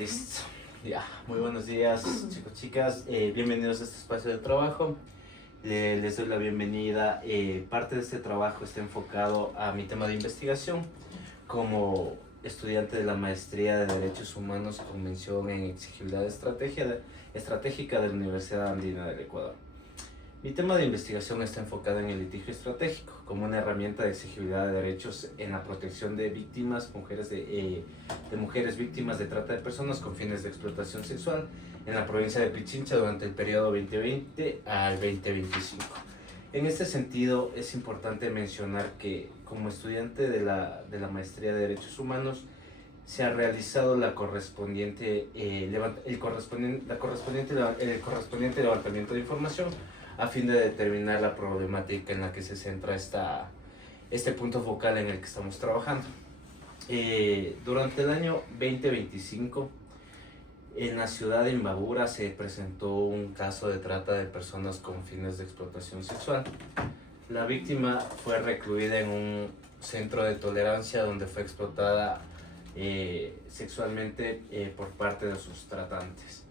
Listo. Ya, muy buenos días chicos, chicas. Bienvenidos a este espacio de trabajo. Les doy la bienvenida. Parte de este trabajo está enfocado a mi tema de investigación como estudiante de la maestría de Derechos Humanos con mención en exigibilidad estratégica de la Universidad Andina del Ecuador. Mi tema de investigación está enfocado en el litigio estratégico como una herramienta de exigibilidad de derechos en la protección de víctimas, de mujeres víctimas de trata de personas con fines de explotación sexual en la provincia de Pichincha durante el periodo 2020 al 2025. En este sentido, es importante mencionar que como estudiante de la maestría de Derechos Humanos, se ha realizado el correspondiente levantamiento de información a fin de determinar la problemática en la que se centra este punto focal en el que estamos trabajando. Durante el año 2025, en la ciudad de Imbabura se presentó un caso de trata de personas con fines de explotación sexual. La víctima fue recluida en un centro de tolerancia donde fue explotada sexualmente por parte de sus tratantes.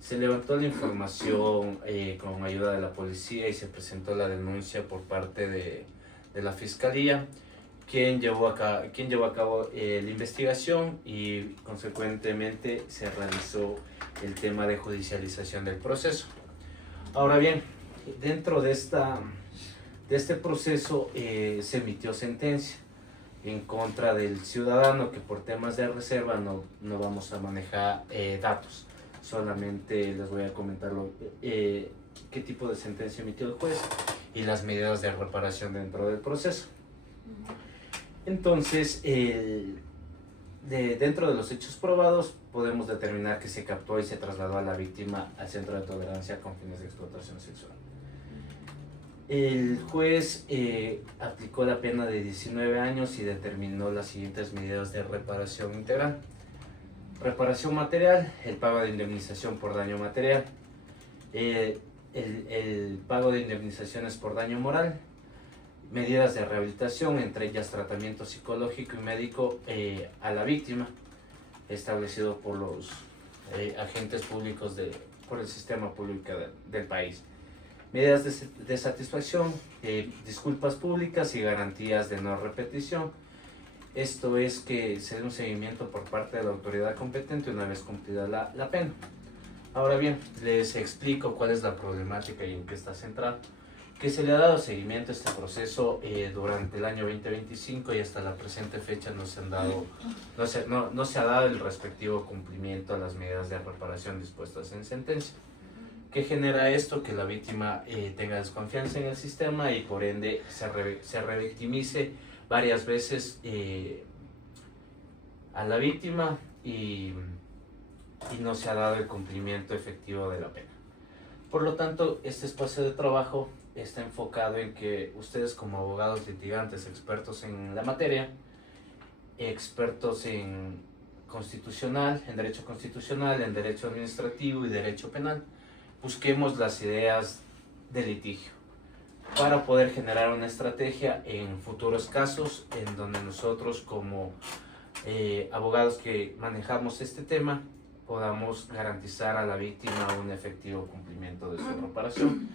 Se levantó la información con ayuda de la policía y se presentó la denuncia por parte de la fiscalía, quien llevó a cabo la investigación y consecuentemente se realizó el tema de judicialización del proceso. Ahora bien, dentro de este proceso se emitió sentencia en contra del ciudadano, que por temas de reserva no vamos a manejar datos. Solamente les voy a comentar qué tipo de sentencia emitió el juez y las medidas de reparación dentro del proceso. Entonces, dentro de los hechos probados, podemos determinar que se captó y se trasladó a la víctima al centro de tolerancia con fines de explotación sexual. El juez aplicó la pena de 19 años y determinó las siguientes medidas de reparación integral. Reparación material, el pago de indemnización por daño material, el pago de indemnizaciones por daño moral, medidas de rehabilitación, entre ellas tratamiento psicológico y médico a la víctima, establecido por los agentes públicos por el sistema público del país. Medidas de satisfacción, disculpas públicas y garantías de no repetición. Esto es que se dé un seguimiento por parte de la autoridad competente una vez cumplida la pena. Ahora bien, les explico cuál es la problemática y en qué está centrado. Que se le ha dado seguimiento a este proceso durante el año 2025 y hasta la presente fecha no se ha dado el respectivo cumplimiento a las medidas de reparación dispuestas en sentencia. ¿Qué genera esto? Que la víctima tenga desconfianza en el sistema y por ende se revictimice varias veces a la víctima y no se ha dado el cumplimiento efectivo de la pena. Por lo tanto, este espacio de trabajo está enfocado en que ustedes, como abogados litigantes, expertos en la materia, expertos en derecho constitucional, en derecho administrativo y derecho penal, busquemos las ideas de litigio para poder generar una estrategia en futuros casos en donde nosotros, como abogados que manejamos este tema, podamos garantizar a la víctima un efectivo cumplimiento de su reparación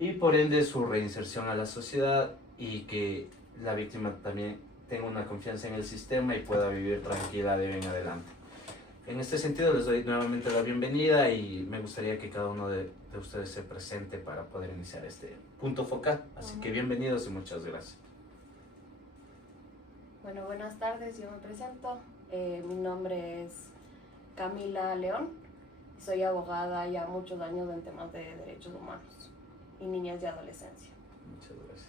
y por ende su reinserción a la sociedad, y que la víctima también tenga una confianza en el sistema y pueda vivir tranquila de ahí en adelante. En este sentido, les doy nuevamente la bienvenida y me gustaría que cada uno de ustedes se presente para poder iniciar este punto focal. Así que bienvenidos y muchas gracias. Bueno, buenas tardes, yo me presento. Mi nombre es Camila León y soy abogada ya muchos años en temas de derechos humanos y niñez y adolescencia. Muchas gracias.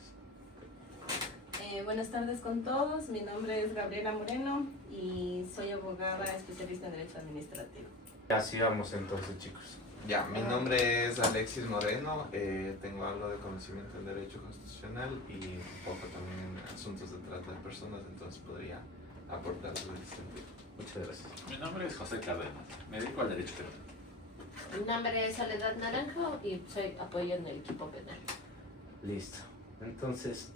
Buenas tardes con todos, mi nombre es Gabriela Moreno y soy abogada especialista en Derecho Administrativo. Así vamos entonces, chicos. Ya, mi nombre es Alexis Moreno, tengo algo de conocimiento en Derecho Constitucional y un poco también en asuntos de trata de personas, entonces podría aportar sobre ese sentido. Muchas gracias. Mi nombre es José Cárdenas, me dedico al derecho penal. Mi nombre es Soledad Naranjo y soy apoyo en el equipo penal. Listo. Entonces,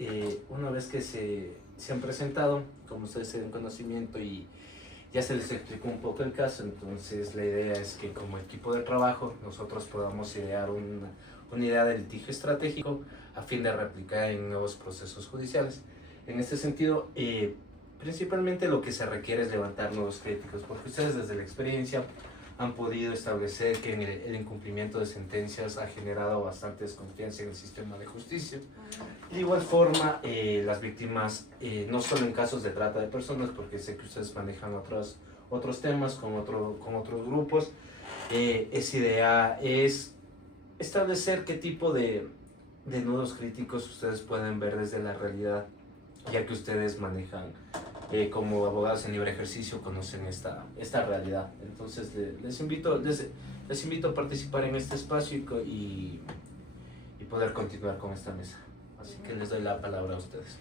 una vez que se han presentado, como ustedes tienen conocimiento y Ya se les explicó un poco el caso, entonces la idea es que como equipo de trabajo nosotros podamos idear una idea de litigio estratégico a fin de replicar en nuevos procesos judiciales. En este sentido, principalmente lo que se requiere es levantar nuevos críticos, porque ustedes desde la experiencia han podido establecer que el incumplimiento de sentencias ha generado bastante desconfianza en el sistema de justicia. De igual forma, las víctimas, no solo en casos de trata de personas, porque sé que ustedes manejan otros temas con otros grupos, esa idea es establecer qué tipo de nudos críticos ustedes pueden ver desde la realidad, ya que ustedes manejan como abogados en libre ejercicio, conocen esta realidad. Entonces les invito a participar en este espacio y poder continuar con esta mesa. Así que les doy la palabra a ustedes.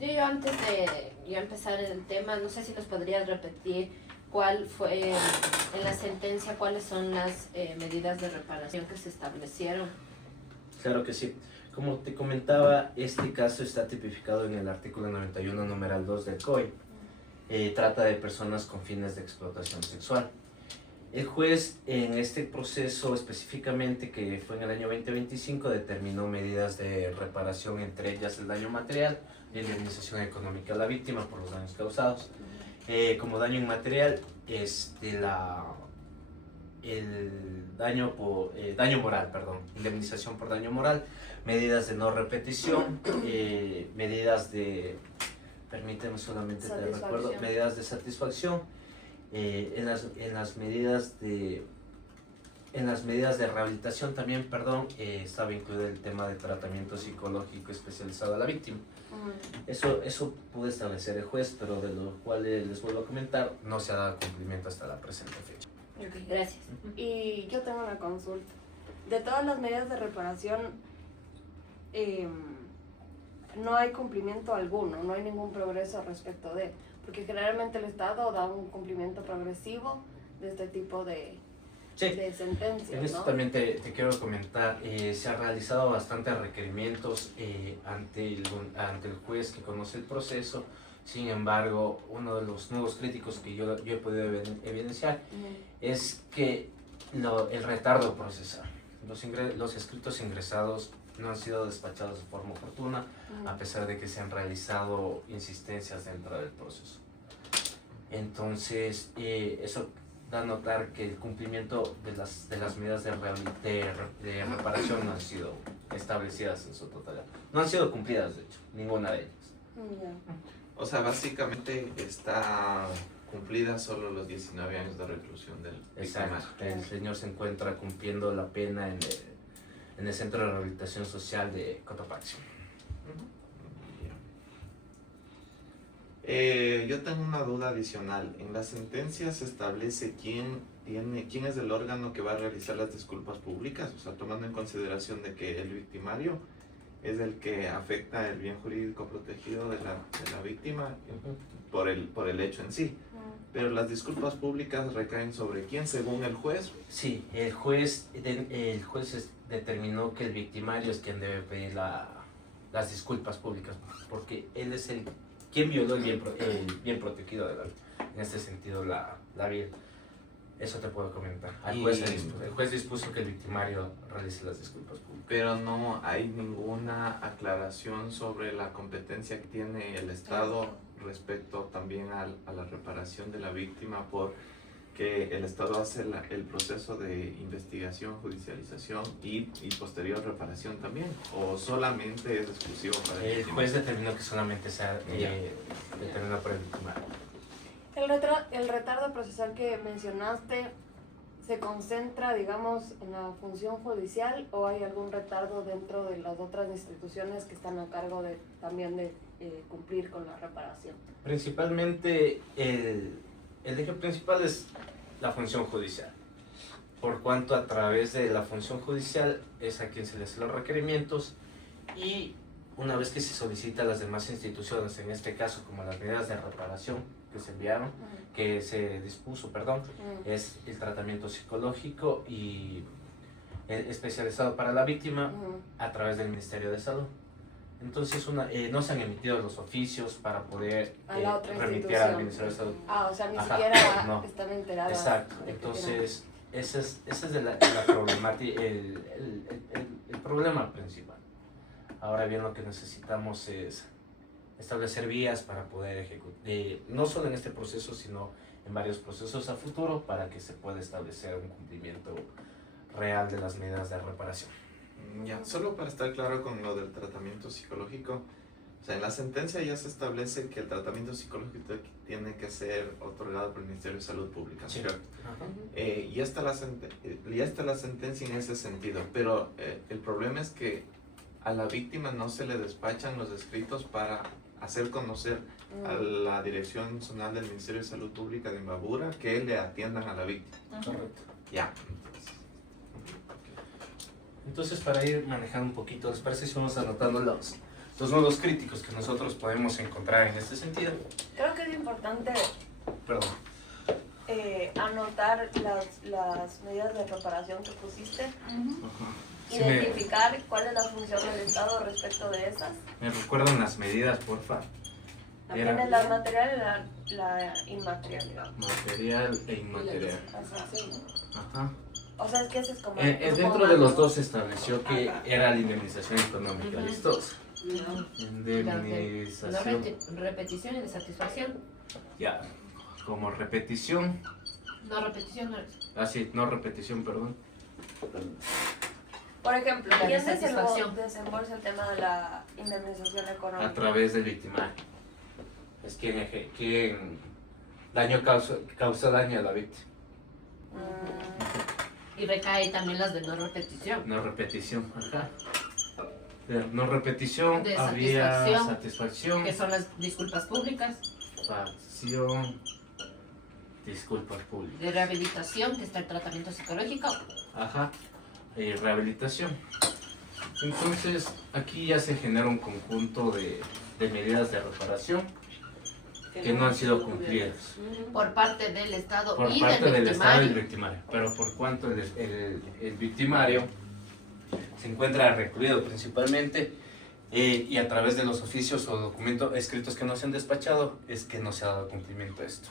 Yo antes de ya empezar el tema, no sé si nos podrías repetir cuál fue en la sentencia, cuáles son las medidas de reparación que se establecieron. Claro que sí. Como te comentaba, este caso está tipificado en el artículo 91, numeral 2 del COI. Trata de personas con fines de explotación sexual. El juez en este proceso específicamente, que fue en el año 2025, determinó medidas de reparación, entre ellas el daño material y la indemnización económica a la víctima por los daños causados. Como daño inmaterial, daño moral, indemnización por daño moral, medidas de no repetición, medidas de, permíteme solamente te recuerdo, medidas de satisfacción, en las medidas de rehabilitación también, estaba incluido el tema de tratamiento psicológico especializado a la víctima. Eso pudo establecer el juez, pero de lo cual les vuelvo a comentar, no se ha dado cumplimiento hasta la presente fecha. Okay, gracias. Y yo tengo una consulta. De todas las medidas de reparación, no hay cumplimiento alguno, no hay ningún progreso respecto de, porque generalmente el Estado da un cumplimiento progresivo de este tipo de sentencias, En esto ¿no? también te quiero comentar, se han realizado bastantes requerimientos ante el juez que conoce el proceso. Sin embargo, uno de los nuevos críticos que yo he podido evidenciar es que el retardo procesal. Los escritos ingresados no han sido despachados de forma oportuna, a pesar de que se han realizado insistencias dentro del proceso. Entonces, eso da a notar que el cumplimiento de las medidas de reparación no han sido establecidas en su totalidad. No han sido cumplidas, de hecho, ninguna de ellas. O sea, básicamente está cumplida solo los 19 años de reclusión del victimario. Exacto. El señor se encuentra cumpliendo la pena en el Centro de Rehabilitación Social de Cotopaxi. Yo tengo una duda adicional. En la sentencia se establece quién es el órgano que va a realizar las disculpas públicas, o sea, tomando en consideración de que el victimario es el que afecta el bien jurídico protegido de la víctima por el hecho en sí. Pero las disculpas públicas recaen sobre quién, según el juez. Sí, el juez determinó que el victimario es quien debe pedir las disculpas públicas, porque él es quien violó el bien protegido de en este sentido la vida. Eso te puedo comentar. El juez dispuso que el victimario realice las disculpas públicas. Pero no hay ninguna aclaración sobre la competencia que tiene el Estado respecto también a la reparación de la víctima, porque el Estado hace el proceso de investigación, judicialización y posterior reparación también, o solamente es exclusivo para el victimario. Juez determinó que solamente sea determinado por el victimario. El retardo procesal que mencionaste, ¿se concentra, digamos, en la función judicial o hay algún retardo dentro de las otras instituciones que están a cargo también de cumplir con la reparación? Principalmente, el eje principal es la función judicial, por cuanto a través de la función judicial es a quien se le hacen los requerimientos, y una vez que se solicita a las demás instituciones, en este caso como las medidas de reparación que se enviaron, que se dispuso, es el tratamiento psicológico y especializado para la víctima a través del Ministerio de Salud. Entonces no se han emitido los oficios para poder A la otra remitir al institución. Ministerio de Salud. Ah, o sea, ni Ajá, siquiera no. están enteradas. Exacto, de que entonces ese es de la problemática, el problema principal. Ahora bien, lo que necesitamos es establecer vías para poder ejecutar, no solo en este proceso, sino en varios procesos a futuro, para que se pueda establecer un cumplimiento real de las medidas de reparación. Ya, solo para estar claro con lo del tratamiento psicológico, o sea, en la sentencia ya se establece que el tratamiento psicológico tiene que ser otorgado por el Ministerio de Salud Pública, ¿no es Sí. cierto? Ajá. Ya está la sentencia en ese sentido, pero el problema es que a la víctima no se le despachan los escritos para hacer conocer a la Dirección Zonal del Ministerio de Salud Pública de Imbabura que le atiendan a la víctima. Correcto. Ya. Entonces, para ir manejando un poquito, ¿les parece si vamos anotando los nudos críticos que nosotros podemos encontrar en este sentido? Creo que es importante Perdón. anotar las medidas de reparación que pusiste, Sí, me identificar cuál es la función del Estado respecto de esas. recuerdan las medidas, porfa. Tienes la material y la inmaterial, digamos. Material e inmaterial. Ajá. Ajá. O sea, es que ese es como... Dentro de los dos se estableció que Ajá. era la indemnización económica. Ujú. ¿Listos? No, Indemnización. repetición y desatisfacción. Ya. Como repetición. No, repetición no es. Ah, sí, no repetición, perdón. Por ejemplo, La ¿quién desatisfacción. desembolsa el tema de la indemnización económica? A través del victimario. Es quien causa daño a la víctima. Mm, Y recae también las de no repetición. No repetición, ajá. No repetición, De habría satisfacción. satisfacción, Que son las disculpas públicas. facción, disculpas públicas. De rehabilitación, que está el tratamiento psicológico. Ajá, y rehabilitación. Entonces, aquí ya se genera un conjunto de medidas de reparación que no han sido cumplidas Por parte del Estado por y parte del Estado y el victimario. victimario. Pero por cuanto el victimario se encuentra recluido principalmente y a través de los oficios o documentos escritos que no se han despachado, es que no se ha dado cumplimiento a esto.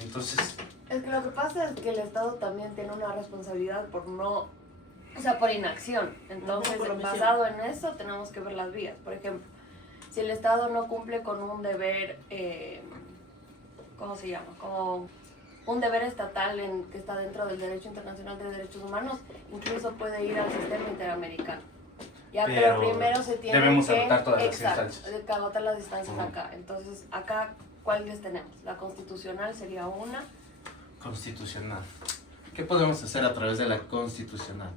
Entonces, Es que lo que pasa es que el Estado también tiene una responsabilidad por no... O sea, por inacción. Entonces, por omisión. basado en eso, tenemos que ver las vías. Por ejemplo, si el Estado no cumple con un deber, ¿cómo se llama? Como un deber estatal que está dentro del derecho internacional de derechos humanos, incluso puede ir al sistema interamericano. Ya, pero Pero primero se tiene debemos que... agotar todas las exacto, instancias. de que agotar las instancias Ujú. acá. Entonces, acá, ¿cuáles tenemos? La constitucional sería una. constitucional. ¿Qué podemos hacer a través de la constitucional?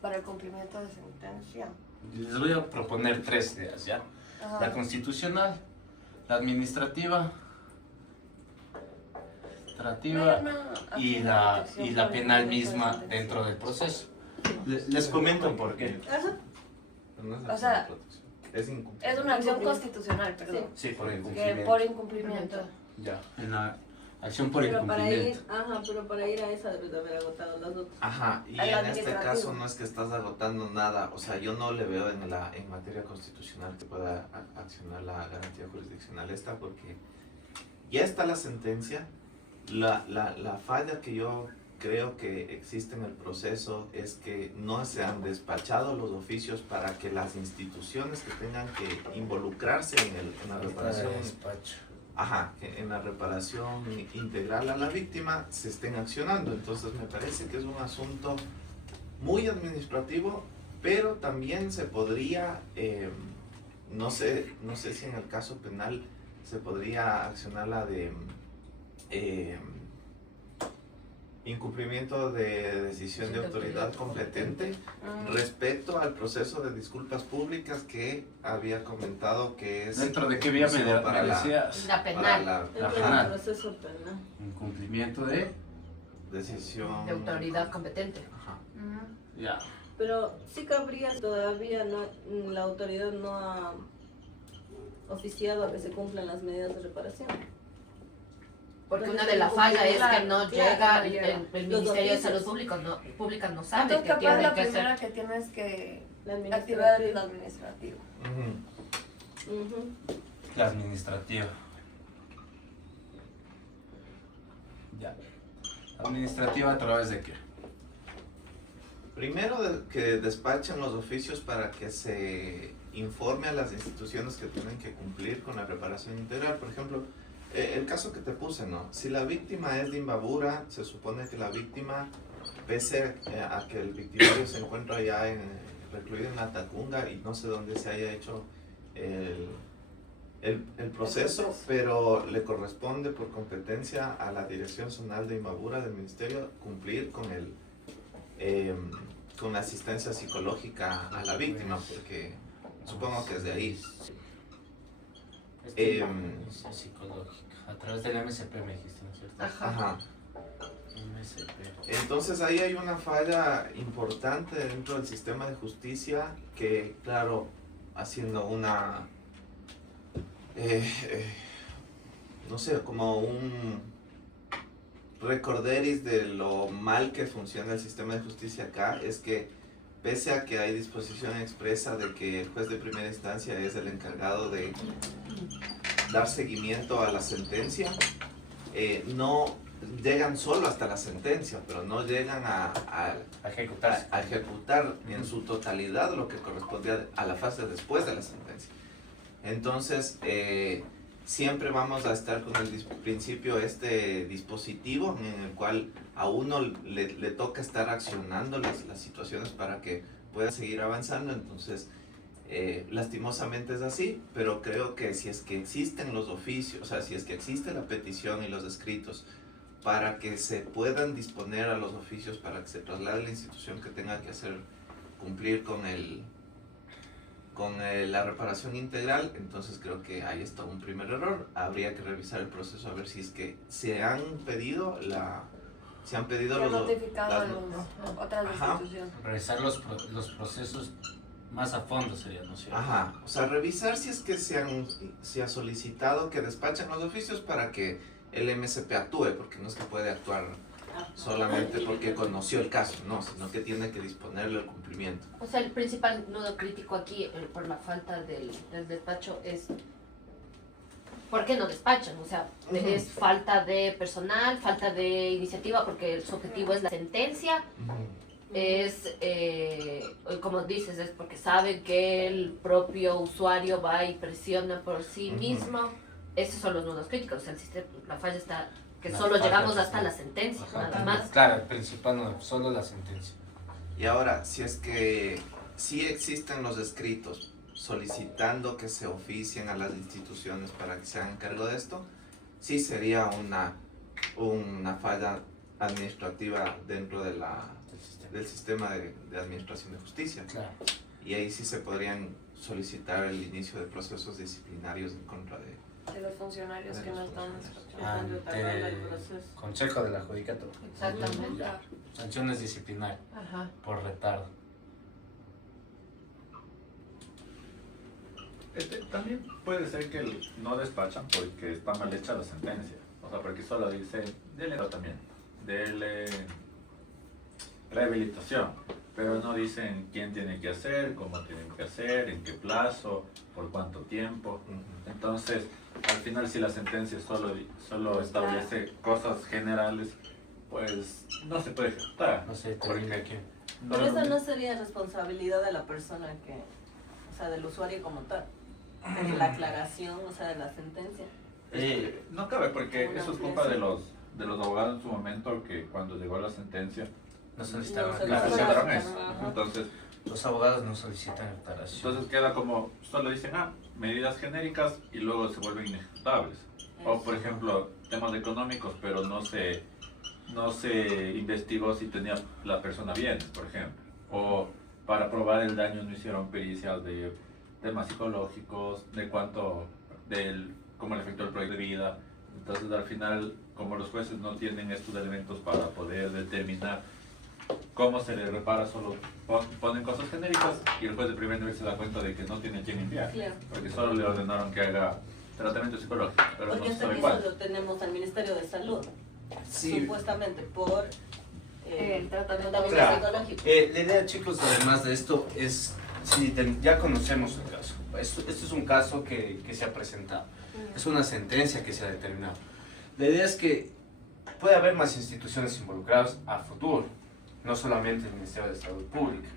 Para el cumplimiento de sentencia. Les voy a proponer 3 ideas, ¿ya? Ajá. La constitucional, la administrativa, y la penal misma dentro del proceso. Les comento por qué. Ajá. Pero no es O sea, acción de protección, es incumplimiento. Es una acción constitucional, perdón. Sí, por Que incumplimiento. por incumplimiento. Ya, en la acción por Pero para ir, incumplimiento. pero para ir a esa debes de haber agotado las otras. Ajá, y Al en este administrativo. caso no es que estás agotando nada, o sea, yo no le veo en materia constitucional que pueda accionar la garantía jurisdiccional esta, porque ya está la sentencia. La falla que yo creo que existe en el proceso es que no se han despachado los oficios para que las instituciones que tengan que involucrarse en la reparación, ajá, que en la reparación integral a la víctima se estén accionando. Entonces me parece que es un asunto muy administrativo, pero también se podría, no sé si en el caso penal se podría accionar la de incumplimiento de decisión Sí, de de autoridad autoridad competente Mm. respecto al proceso de disculpas públicas que había comentado que es ¿Dentro de qué vía me exclusivo para la- decías? La para penal. la Dentro Ajá. del proceso penal. Incumplimiento de... decisión De autoridad competente. Ajá, Mm. ya. Pero sí cabría, todavía no, la autoridad no ha oficiado a que se cumplan las medidas de reparación. Porque Donde una se de las cumple, fallas es claro, que no claro, llega, no llega. el Los Ministerio de Salud oficios. Pública no sabe Entonces, que capaz tiene la que primera hacer. que tienes que La activar administrativa. es la administrativa. Ujú. Ujú. La administrativa. Ya. ¿Administrativa a través de qué? Primero que despachen los oficios para que se informe a las instituciones que tienen que cumplir con la reparación integral. Por ejemplo, el caso que te puse, ¿no? Si la víctima es de Imbabura, se supone que la víctima, pese a que el victimario se encuentra ya recluido en la Tacunga y no sé dónde se haya hecho el proceso, pero le corresponde por competencia a la Dirección Zonal de Imbabura del Ministerio cumplir con la asistencia psicológica a la víctima, porque supongo que es de ahí. Es psicológica. A través del MSP me dijiste, ¿no es cierto? Ajá. MSP. Entonces ahí hay una falla importante dentro del sistema de justicia que, claro, haciendo una, no sé, como un recorderis de lo mal que funciona el sistema de justicia acá, es que pese a que hay disposición expresa de que el juez de primera instancia es el encargado de dar seguimiento a la sentencia, no llegan solo hasta la sentencia, pero no llegan a Ejecutarse. a ejecutar en su totalidad lo que corresponde a la fase después de la sentencia. Entonces, siempre vamos a estar con el principio dispositivo en el cual a uno le toca estar accionando las situaciones para que pueda seguir avanzando. Entonces, lastimosamente es así, pero creo que si es que existen los oficios, o sea, si es que existe la petición y los escritos para que se puedan disponer a los oficios para que se traslade la institución que tenga que hacer cumplir con la reparación integral, entonces creo que ahí está un primer error. Habría que revisar el proceso a ver si es que se han pedido Se han los notificado a las- las otras Ajá. instituciones. Revisar los procesos más a fondo sería, ¿no es cierto? Ajá, o sea, revisar si es que se ha solicitado que despachen los oficios para que el MSP actúe, porque no es que puede actuar solamente porque conoció el caso, no, sino que tiene que disponerle el cumplimiento. O sea, el principal nudo crítico aquí por la falta del despacho es ¿por qué no despachan? O sea, Ujú. es falta de personal, falta de iniciativa porque su objetivo es la sentencia, es, como dices, es porque saben que el propio usuario va y presiona por sí Ujú. mismo. Esos son los nudos críticos, o sea, el sistema, la falla está que La solo falla llegamos que hasta sí. la sentencia, Ajá. nada más. Claro, el principal no, solo la sentencia. Y ahora, si es que sí existen los escritos solicitando que se oficien a las instituciones para que se hagan cargo de esto, sí sería una falla administrativa dentro de del sistema de administración de justicia. Claro. Y ahí sí se podrían solicitar el inicio de procesos disciplinarios en contra de... De los funcionarios que no están Están retardando el proceso. Consejo de la Judicatura. Exactamente. Ya. Sanciones disciplinarias Ajá. por retardo. También puede ser que no despachan porque está mal hecha la sentencia. O sea, porque solo dice, dele tratamiento, dele rehabilitación, pero no dicen quién tiene que hacer, cómo tienen que hacer, en qué plazo, por cuánto tiempo. Entonces, al final si la sentencia solo establece cosas generales, pues no se puede ejecutar. No sé, Porque termina aquí. Pero eso no sería responsabilidad de la persona que, o sea, del usuario como tal, de la aclaración, o sea, de la sentencia. No cabe porque Una eso es culpa ampliación. de los abogados en su momento que cuando llegó la sentencia No solicitaron No se claro, aclaración. solicitaron eso. Ajá. Entonces Los abogados no solicitan aclaración. queda como, solo dicen, medidas genéricas y luego se vuelven inejecutables. O por ejemplo, temas económicos, pero no se investigó si tenía la persona bienes, por ejemplo. O para probar el daño no hicieron pericias de temas psicológicos, de cómo le afectó el proyecto de vida. Entonces al final, como los jueces no tienen estos elementos para poder determinar cómo se le repara, solo ponen cosas genéricas y el juez de primer nivel se da cuenta de que no tiene quien enviar. Claro. Porque solo le ordenaron que haga tratamiento psicológico, pero Porque no se hasta sabe aquí cuál. solo tenemos al Ministerio de Salud, Sí, supuestamente por El tratamiento Claro. psicológico. La idea, chicos, además de esto, es, si ya conocemos el caso, esto es un caso que se ha presentado, es una sentencia que se ha determinado. La idea es que puede haber más instituciones involucradas a futuro, no solamente el Ministerio de Salud Pública,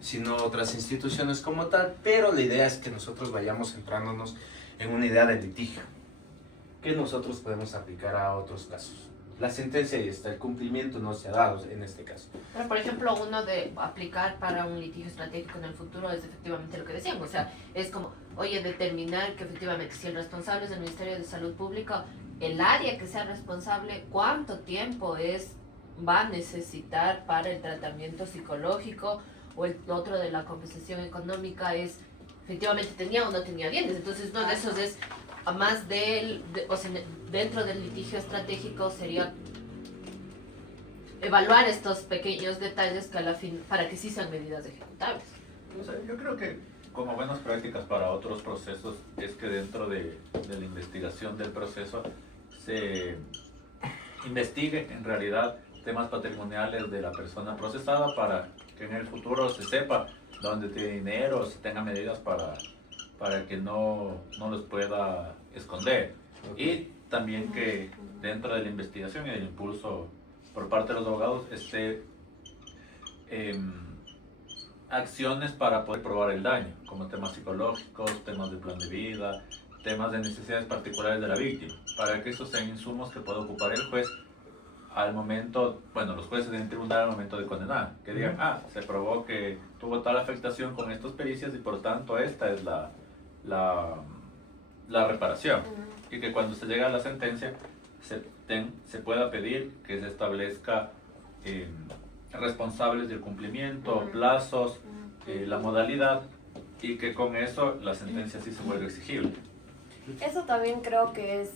sino otras instituciones como tal, pero la idea es que nosotros vayamos centrándonos en una idea de litigio, que nosotros podemos aplicar a otros casos. La sentencia ahí está, el cumplimiento no se ha dado en este caso. Pero, por ejemplo, uno de aplicar para un litigio estratégico en el futuro es efectivamente lo que decían. O sea, es como, oye, determinar que efectivamente si el responsable es el Ministerio de Salud Pública, el área que sea responsable, cuánto tiempo va a necesitar para el tratamiento psicológico, o el otro de la compensación económica es, efectivamente tenía o no tenía bienes. Entonces, uno de esos es, a más o sea, dentro del litigio estratégico sería evaluar estos pequeños detalles que a la fin, para que sí sean medidas ejecutables. O sea, yo creo que como buenas prácticas para otros procesos es que dentro de la investigación del proceso se investigue en realidad temas patrimoniales de la persona procesada para que en el futuro se sepa dónde tiene dinero, se tenga medidas para que no los pueda esconder. Y también que dentro de la investigación y del impulso por parte de los abogados esté acciones para poder probar el daño, como temas psicológicos, temas de plan de vida, temas de necesidades particulares de la víctima, para que esos sean insumos que pueda ocupar el juez al momento, bueno, los jueces en el tribunal al momento de condenar, que digan, se probó que tuvo tal afectación con estas pericias y por tanto esta es la reparación, y que cuando se llega a la sentencia se pueda pedir que se establezca responsables del cumplimiento, plazos, la modalidad, y que con eso la sentencia sí se vuelve exigible. Eso también creo que es,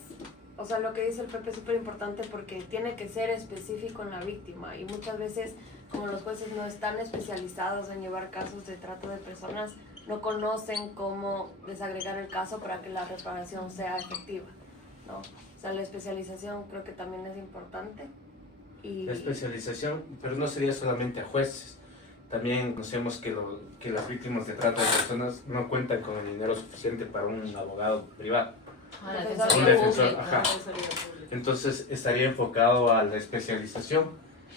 o sea, lo que dice el Pepe es súper importante porque tiene que ser específico en la víctima y muchas veces como los jueces no están especializados en llevar casos de trata de personas, no conocen cómo desagregar el caso para que la reparación sea efectiva, ¿no? O sea, la especialización creo que también es importante. Y La especialización, pero no sería solamente a jueces. También conocemos que las víctimas de trata de personas no cuentan con el dinero suficiente para un abogado privado. A la Un Defensoría defensor, Pública. ajá. Defensoría Pública. Entonces estaría enfocado a la especialización.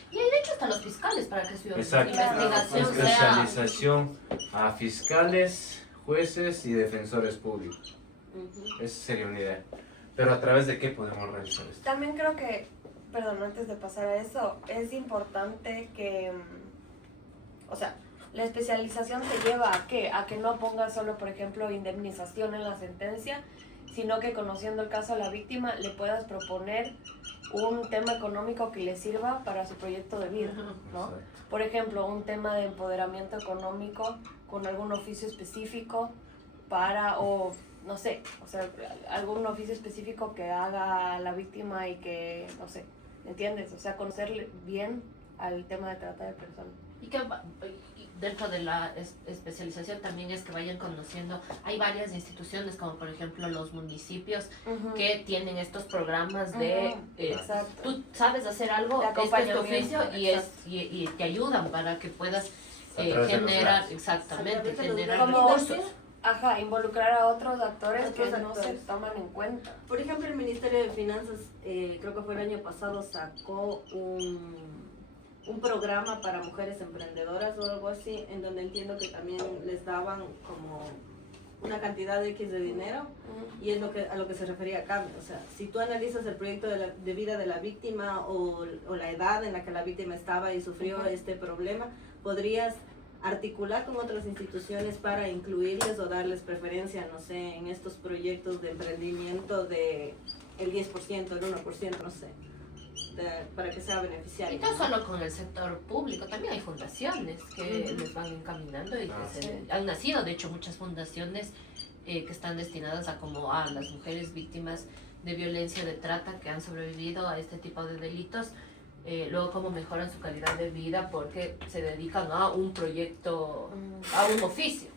Y hay de hecho hasta los fiscales para que su Exacto. investigación sea... Especialización a fiscales, jueces y defensores públicos. Esa sería una idea. Pero ¿a través de qué podemos realizar esto? también creo que, perdón, antes de pasar a eso, es importante que, o sea, la especialización te lleva a qué? A que no pongas solo, por ejemplo, indemnización en la sentencia, sino que conociendo el caso a la víctima le puedas proponer un tema económico que le sirva para su proyecto de vida, ¿no? Exacto. Por ejemplo, un tema de empoderamiento económico con algún oficio específico o no sé, o sea, algún oficio específico que haga la víctima y que, no sé, ¿me entiendes? O sea, conocerle bien al tema de trata de personas. Y que dentro de la especialización también es que vayan conociendo, hay varias instituciones como por ejemplo los municipios que tienen estos programas de Exacto. tú sabes hacer algo, De este es tu acompañamiento, oficio y te ayudan para que puedas A través de los generar, gastos. exactamente, A través de los generar gastos. recursos. Ajá, involucrar a otros actores Otros que no se actores. toman en cuenta. Por ejemplo, el Ministerio de Finanzas, creo que fue el año pasado, sacó un programa para mujeres emprendedoras o algo así, en donde entiendo que también les daban como una cantidad de X de dinero, y es a lo que se refería Carmen. O sea, si tú analizas el proyecto de vida de la víctima o la edad en la que la víctima estaba y sufrió este problema, podrías articular con otras instituciones para incluirles o darles preferencia, no sé, en estos proyectos de emprendimiento de el 10%, el 1%, no sé, para que sea beneficiario. Y no solo con el sector público, también hay fundaciones que les van encaminando y que sí. han nacido, de hecho, muchas fundaciones que están destinadas a como a las mujeres víctimas de violencia de trata que han sobrevivido a este tipo de delitos. Luego cómo mejoran su calidad de vida porque se dedican a un proyecto, a un oficio.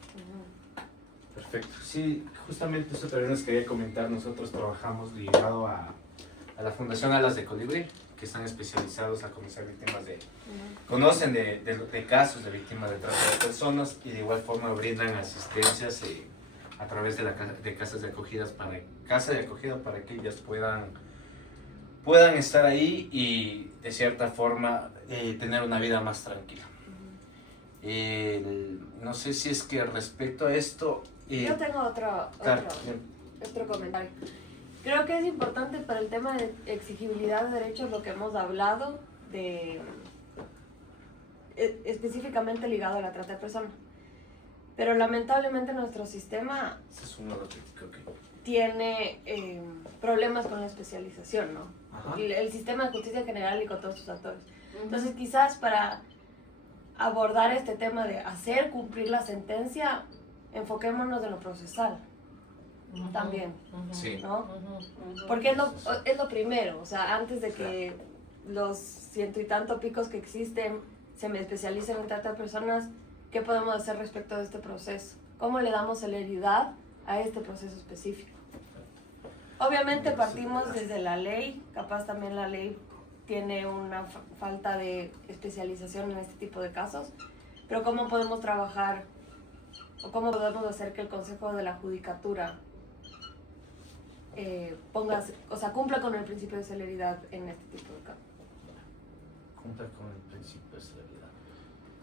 Perfecto. Sí, justamente eso también les quería comentar. Nosotros trabajamos ligado a la Fundación Alas de Colibrí, que están especializados a conocer víctimas conocen de casos de víctimas de trata de personas y de igual forma brindan asistencias a través de casas de acogidas para que ellas puedan estar ahí y de cierta forma tener una vida más tranquila. No sé si es que respecto a esto... Yo tengo otro comentario. Creo que es importante para el tema de exigibilidad de derechos lo que hemos hablado, específicamente ligado a la trata de personas. Pero lamentablemente nuestro sistema tiene problemas con la especialización, ¿no? El sistema de justicia en general y con todos sus actores. Entonces quizás para abordar este tema de hacer cumplir la sentencia, enfoquémonos en lo procesal también, Sí. ¿no? Porque es lo primero, o sea, antes de que los 100 y tantos picos que existen se me especialicen en trata de personas, ¿qué podemos hacer respecto de este proceso? ¿Cómo le damos celeridad a este proceso específico? Obviamente partimos desde la ley, capaz también la ley tiene una falta de especialización en este tipo de casos, pero ¿cómo podemos trabajar o cómo podemos hacer que el Consejo de la Judicatura cumpla con el principio de celeridad en este tipo de casos? Cumpla con el principio de celeridad.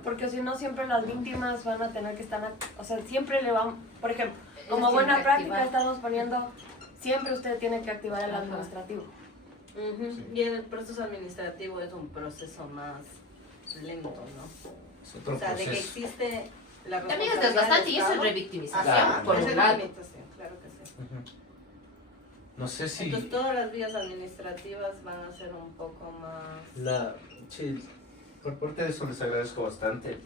Porque si no, siempre las víctimas van a tener que estar, o sea, siempre le van, por ejemplo, como Ellos buena tienen que práctica activar. estamos poniendo, siempre usted tiene que activar el administrativo. Y el proceso administrativo es un proceso más lento, ¿no? Es otro O sea, de que proceso. existe la También es responsabilidad desgastante del y eso es Estado. revictimización, Claro. por Es un lado. revictimización, claro que sí. No sé si... Entonces todas las vías administrativas van a ser un poco más... Sí, por parte de eso les agradezco bastante,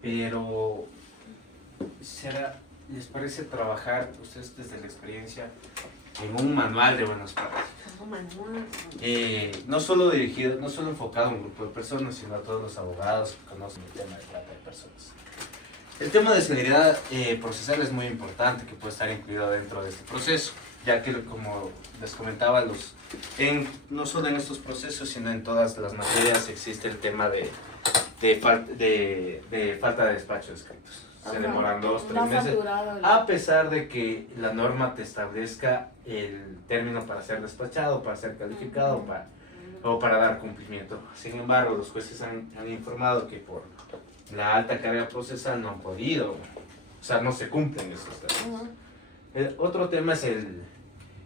pero ¿les parece trabajar ustedes desde la experiencia en un manual de buenas prácticas? No solo enfocado a un grupo de personas, sino a todos los abogados que conocen el tema de trata de personas. El tema de celeridad procesal es muy importante, que puede estar incluido dentro de este proceso, ya que, como les comentaba, no solo en estos procesos, sino en todas las materias existe el tema de falta de despacho de escritos. Se demoran 2-3 Más meses, saturado a pesar de que la norma te establezca el término para ser despachado, para ser calificado, o para dar cumplimiento. Sin embargo, los jueces han informado que por la alta carga procesal no han podido, o sea, no se cumplen esos términos. Otro tema es el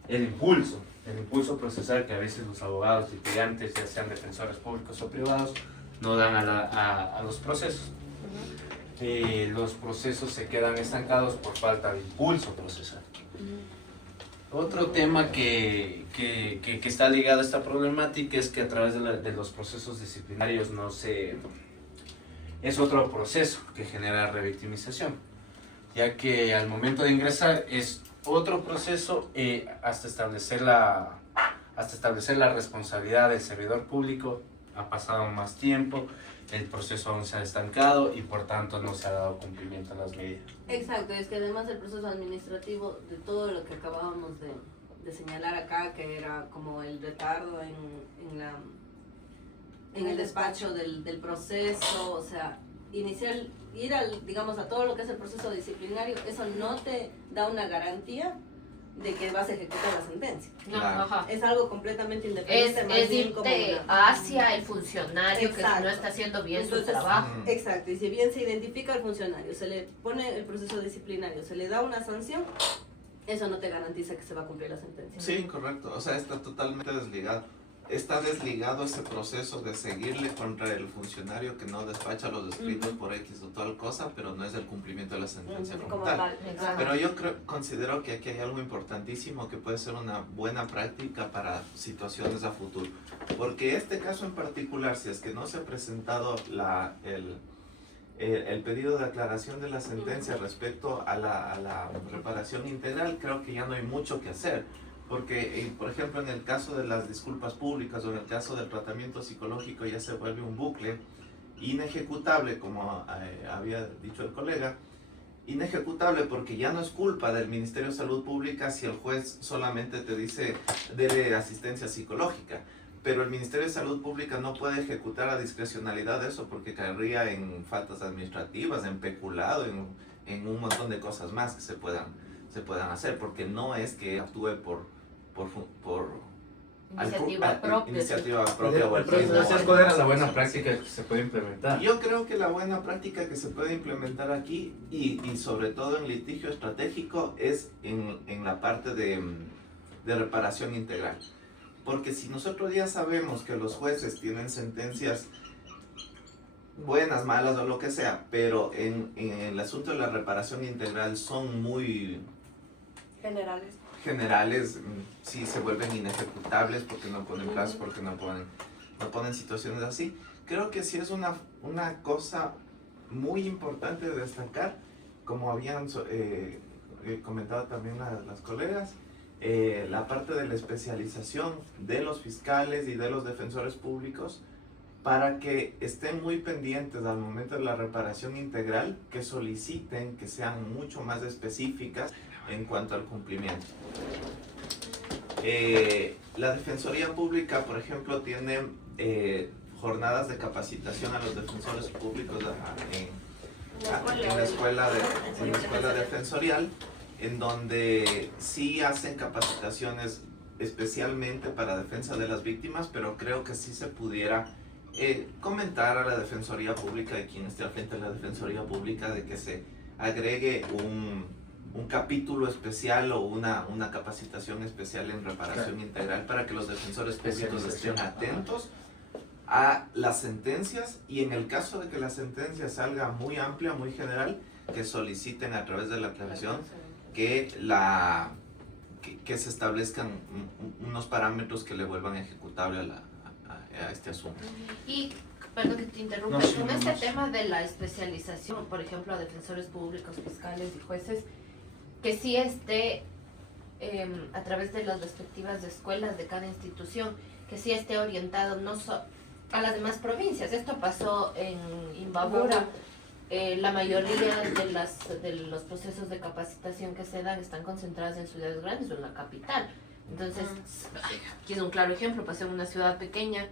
impulso procesal que a veces los abogados litigantes, ya sean defensores públicos o privados, no dan a los procesos. Los procesos se quedan estancados por falta de impulso procesal. Otro tema que está ligado a esta problemática es que a través de los procesos disciplinarios es otro proceso que genera revictimización, ya que al momento de ingresar es otro proceso hasta establecer la responsabilidad del servidor público. Ha pasado más tiempo, el proceso aún se ha estancado y por tanto no se ha dado cumplimiento a las medidas. Exacto, es que además el proceso administrativo de todo lo que acabábamos de señalar acá, que era como el retardo en el despacho del proceso, o sea, ir a todo lo que es el proceso disciplinario, eso no te da una garantía de que vas a ejecutar la sentencia. No, Claro. ajá. Es algo completamente independiente, más Es bien como irte una- hacia el funcionario que Exacto. no está haciendo bien su Entonces, trabajo. Exacto, y si bien se identifica al funcionario, se le pone el proceso disciplinario, se le da una sanción, eso no te garantiza que se va a cumplir la sentencia. Sí, correcto. O sea, está totalmente desligado. Está desligado ese proceso de seguirle contra el funcionario que no despacha los escritos por X o tal cosa, pero no es el cumplimiento de la sentencia como como tal. tal. Exacto. Pero yo considero que aquí hay algo importantísimo que puede ser una buena práctica para situaciones a futuro. Porque este caso en particular, si es que no se ha presentado el pedido de aclaración de la sentencia respecto a la reparación integral, creo que ya no hay mucho que hacer. Porque, por ejemplo, en el caso de las disculpas públicas o en el caso del tratamiento psicológico ya se vuelve un bucle inejecutable, como había dicho el colega, inejecutable porque ya no es culpa del Ministerio de Salud Pública si el juez solamente te dice dele asistencia psicológica. Pero el Ministerio de Salud Pública no puede ejecutar a discrecionalidad de eso porque caería en faltas administrativas, en peculado, en un montón de cosas más que se puedan hacer, porque no es que actúe por iniciativa propia o al Entonces, ¿cuál era la buena práctica que se puede implementar? Yo creo que la buena práctica que se puede implementar aquí y sobre todo en litigio estratégico es en la parte de reparación integral. Porque si nosotros ya sabemos que los jueces tienen sentencias buenas, malas o lo que sea, pero en el asunto de la reparación integral son muy generales, sí se vuelven inejecutables porque no ponen plazos, porque no ponen situaciones así. Creo que sí es una cosa muy importante de destacar, como habían comentado también las colegas, la parte de la especialización de los fiscales y de los defensores públicos para que estén muy pendientes al momento de la reparación integral, que soliciten que sean mucho más específicas en cuanto al cumplimiento. La Defensoría Pública, por ejemplo, tiene jornadas de capacitación a los defensores públicos en la escuela defensorial, en donde sí hacen capacitaciones especialmente para defensa de las víctimas, pero creo que sí se pudiera comentar a la Defensoría Pública y quien esté al frente de la Defensoría Pública de que se agregue un capítulo especial o una capacitación especial en reparación integral para que los defensores públicos estén atentos a las sentencias y en el caso de que la sentencia salga muy amplia, muy general, que soliciten a través de la aclaración que se establezcan unos parámetros que le vuelvan ejecutable a este asunto. Y, perdón que te interrumpa, con este tema de la especialización, por ejemplo, a defensores públicos, fiscales y jueces, que sí esté a través de las respectivas escuelas de cada institución, que sí esté orientado no a las demás provincias. Esto pasó en Imbabura. La mayoría de los procesos de capacitación que se dan están concentrados en ciudades grandes o en la capital. Entonces, aquí es un claro ejemplo, pasé en una ciudad pequeña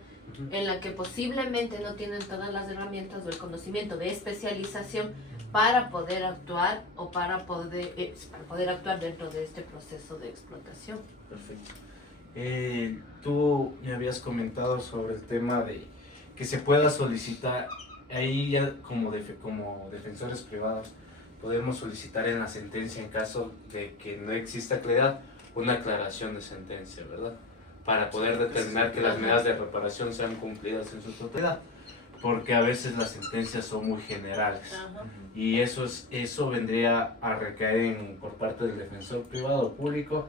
en la que posiblemente no tienen todas las herramientas o el conocimiento de especialización para poder actuar o para poder actuar dentro de este proceso de explotación. Perfecto. Tú me habías comentado sobre el tema de que se pueda solicitar, ahí ya como defensores privados, podemos solicitar en la sentencia en caso de que no exista claridad, una aclaración de sentencia, ¿verdad? Para poder determinar que las medidas de reparación sean cumplidas en su totalidad, porque a veces las sentencias son muy generales. Ajá. Y eso vendría a recaer por parte del defensor privado o público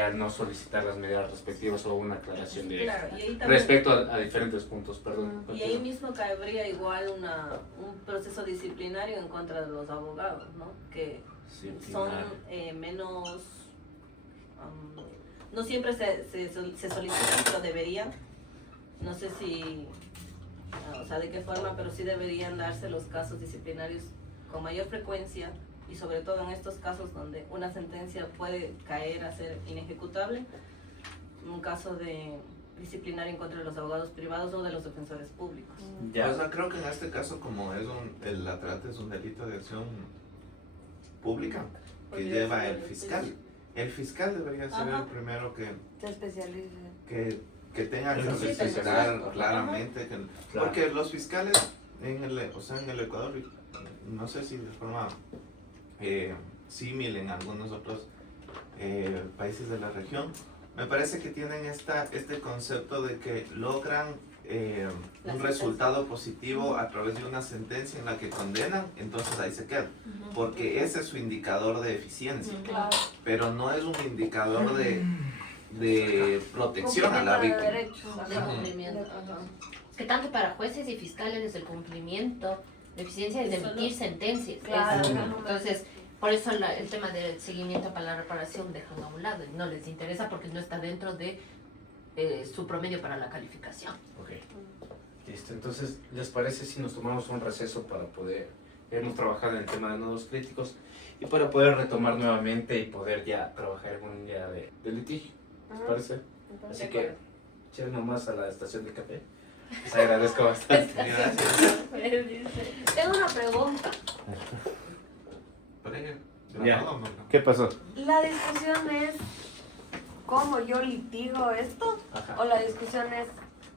al no solicitar las medidas respectivas o una aclaración de Claro, y ahí también, respecto a diferentes puntos, perdón. y ahí mismo cabría igual un proceso disciplinario en contra de los abogados, ¿no? Que son menos, no siempre se solicitan, pero deberían, no sé si, o sea, de qué forma, pero sí deberían darse los casos disciplinarios con mayor frecuencia y sobre todo en estos casos donde una sentencia puede caer a ser inejecutable, un caso de disciplinario en contra de los abogados privados o de los defensores públicos. Ya. O sea, creo que en este caso, como el atrato es un delito de acción pública que lleva el fiscal. El fiscal debería ser el primero que Se especializa. que tenga que Sí, solicitar sí, claramente. Claro. Porque los fiscales en el Ecuador, no sé si de forma símil en algunos otros países de la región, me parece que tienen este concepto de que logran un resultado positivo a través de una sentencia en la que condenan, entonces ahí se queda, porque ese es su indicador de eficiencia, Claro. pero no es un indicador de protección a la víctima. De cumplimiento. Es que tanto para jueces y fiscales es el cumplimiento, la eficiencia es de emitir sentencias. Claro. Entonces, por eso el tema del seguimiento para la reparación dejan a un lado, y no les interesa porque no está dentro de su promedio para la calificación. Ok. Listo, entonces, ¿les parece si nos tomamos un receso para poder hemos trabajado en el tema de nodos críticos y para poder retomar nuevamente y poder ya trabajar en un día de litigio, ¿te Ujú. parece? Me parece Así que, correcto. echar nomás a la estación de café. Les agradezco bastante. Gracias. Tengo una pregunta. Pero ya, Ya. grabado, ¿no? ¿Qué pasó? ¿La discusión es cómo yo litigo esto? Ajá. ¿O la discusión es...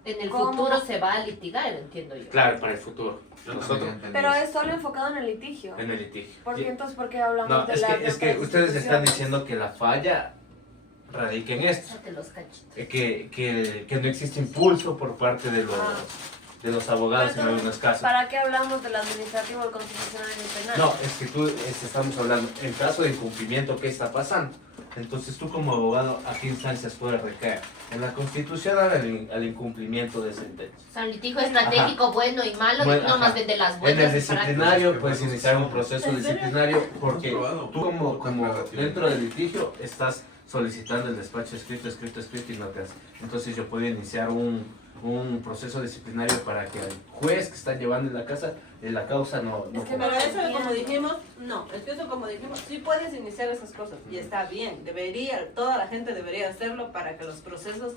En el ¿Cómo? futuro se va a litigar, entiendo yo. Claro, para el futuro. Yo Nosotros, también entendí Pero eso. es solo enfocado en el litigio? en el litigio. Porque entonces, ¿por qué hablamos No, de es las que otras ustedes están instituciones? diciendo que la falla radica en esto. Sácate los cachitos. Que no existe impulso por parte de de los abogados en Pero entonces, algunos casos. ¿para qué hablamos del administrativo, el constitucional y el penal? No, es que tú estamos hablando, en caso de incumplimiento, ¿qué está pasando? Entonces tú como abogado, ¿a qué instancias puedes recaer? En la constitucional al incumplimiento de sentencia. O sea, un litigio estratégico bueno y malo, Bueno, no ajá. más bien de las En buenas el y para- disciplinario puedes iniciar un proceso ¿En serio? disciplinario porque Comprobado. tú como Comprobativo. dentro del litigio estás solicitando el despacho escrito y no te hace. Entonces yo puedo iniciar un proceso disciplinario para que el juez que está llevando en la causa no Es que Pero no eso, como entiendo. dijimos, no, es que eso, como dijimos, sí puedes iniciar esas cosas y está bien, toda la gente debería hacerlo para que los procesos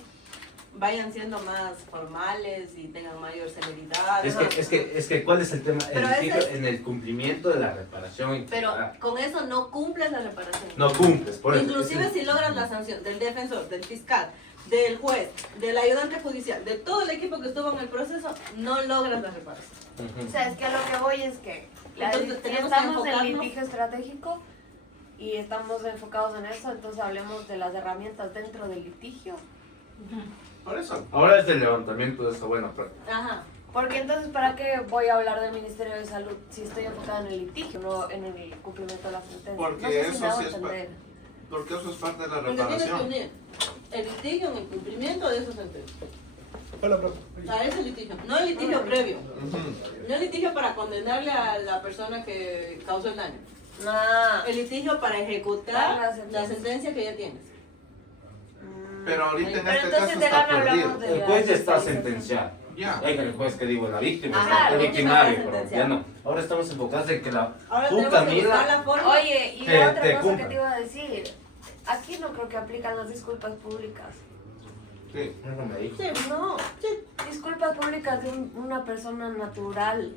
vayan siendo más formales y tengan mayor celeridad. Es que ¿cuál es el tema? El Pero litigio ese es- en el cumplimiento de la reparación. Pero Ah, con eso no cumples la reparación. no cumples, por eso. Inclusive Ese- si logras la sanción del defensor, del fiscal, del juez, del ayudante judicial, de todo el equipo que estuvo en el proceso, no logras la reparación. Ujú. O sea, es que a lo que voy es que Entonces, tenemos que estamos en enfocarnos- litigio estratégico y estamos enfocados en eso, entonces hablemos de las herramientas dentro del litigio. Por eso. Ahora es el levantamiento de esa buena práctica. Ajá. Porque entonces, ¿para qué voy a hablar del Ministerio de Salud si estoy enfocada en el litigio, no en el cumplimiento de la sentencia? Porque no sé eso si me hago sí es entender. Porque eso es parte de la Porque tienes que reparación. unir el litigio en el cumplimiento de esa sentencia. O sea, ese litigio, no el litigio previo. Ujú. No el litigio para condenarle a la persona que causó el daño. Nah. El litigio para ejecutar la sentencia que ya tienes. Pero ahorita en Pero este entonces caso de está gana hablamos perdido. de El la juez ya está sentencia. sentenciado. Ya. Oiga, el juez que digo, la víctima, Ajá, el la victimario, víctima pero está ya no. Ahora estamos enfocados en que Ahora tú, tenemos que buscar Camila, la forma. Oye, y Te la otra cosa cumpla. que te iba a decir, aquí no creo que aplican las disculpas públicas. Sí. no me dijo. Sí, no. Sí. Disculpas públicas de una persona natural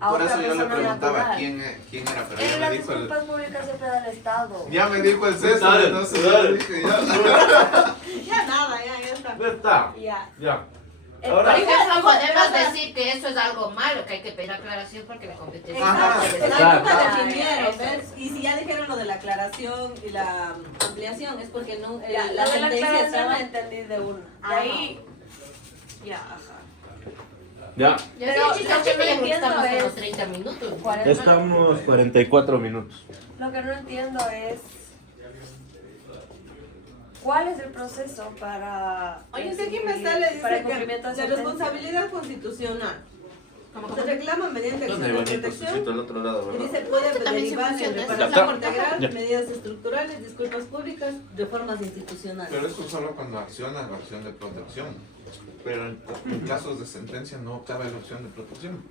a Por otra eso yo le persona preguntaba natural. quién era, pero ya Las me dijo el... disculpas públicas siempre da el Estado. Ya me dijo el César, Dale, entonces dale. yo dije ya. Ya nada, ya está. Ya está. Ya. Ya. El Ahora- Por igual, ejemplo, igual, podemos o sea, decir que eso es algo malo, que hay que pedir aclaración porque la competencia Ajá, es del Pero Estado. nunca Ah, definieron, eso. ¿ves? Y si ya dijeron lo de la aclaración y la ampliación, es porque no, Ya, la lo de la sentencia aclaración estaba... la entendí de una. De Ajá. ahí. Ya, ajá. Ya. Pero Pero sí, lo que no entiendo estamos en es- los 30 minutos. 40. Estamos 44 minutos. Lo que no entiendo es. ¿Cuál es el proceso para. Oye, es que aquí me sale, para dice el cumplimiento que de de sentencia? responsabilidad constitucional. Como Se reclama mediante ¿Dónde acción de bonito protección. suscito al otro lado, Y verdad? dice, puede que también sí derivar en funciona eso. reparación Ya. integral, Ya. medidas estructurales, disculpas públicas, reformas institucionales. Pero eso solo cuando acciona la opción de protección. Pero en casos de sentencia no cabe la opción de protección.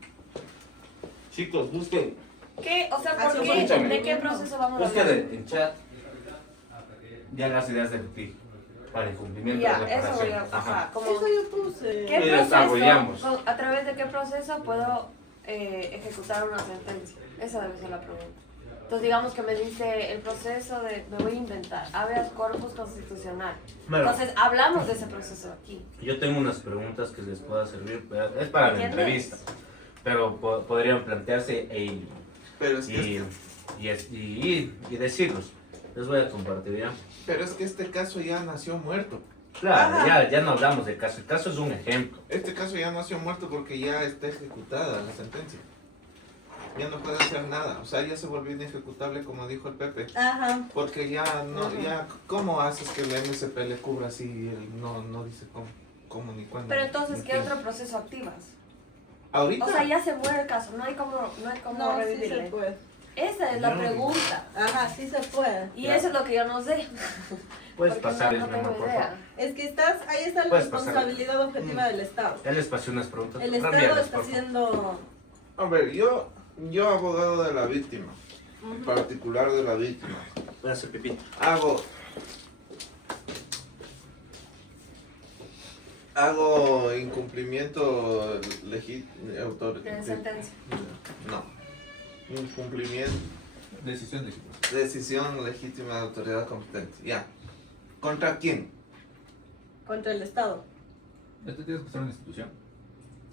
Chicos, busquen, ¿Qué? O sea, ¿por Acción qué? política. ¿De qué proceso vamos a busquen hablar? en chat ya las ideas del litigio para el cumplimiento Ya, de eso voy reparación. a. Ajá, como. Eso yo puse. ¿Qué Y desarrollamos. proceso, a través de qué proceso puedo ejecutar una sentencia? Esa debe ser la pregunta. Entonces digamos que me dice el proceso de, me voy a inventar, habeas corpus constitucional. Bueno, Entonces hablamos de ese proceso aquí. yo tengo unas preguntas que les pueda servir, es para la ¿Entiendes? entrevista, pero podrían plantearse Pero es que y decirlos. Les voy a compartir ya. Pero es que este caso ya nació muerto. Claro, Ajá. ya no hablamos del caso, el caso es un ejemplo. Este caso ya nació muerto porque ya está ejecutada la sentencia. Ya no puede hacer nada. O sea, ya se volvió inejecutable como dijo el Pepe. Ajá. Porque ya no, ya, ¿cómo haces que el MSP le cubra si él no dice cómo ni cuándo? Pero entonces, ni ¿qué quién? otro proceso activas? Ahorita. O sea, ya se muere el caso, no hay como No, sí se revivirle. puede. Esa es la No. pregunta. Ajá, sí se puede. Y Claro. eso es lo que yo no sé. Puedes porque pasar, no Ismael, tengo por idea. favor. Es que ahí está la Puedes pasar. responsabilidad objetiva del Estado. Ya les pasé unas preguntas. El Estado Ramírez, está por favor. haciendo... A ver, yo Yo, abogado de la víctima, particular de la víctima, Voy a hacer pipí. hago incumplimiento De sentencia. No. Incumplimiento. Decisión de equipo. Decisión legítima de autoridad competente. Ya. ¿Contra quién? Contra el Estado. Este tiene que ser una institución.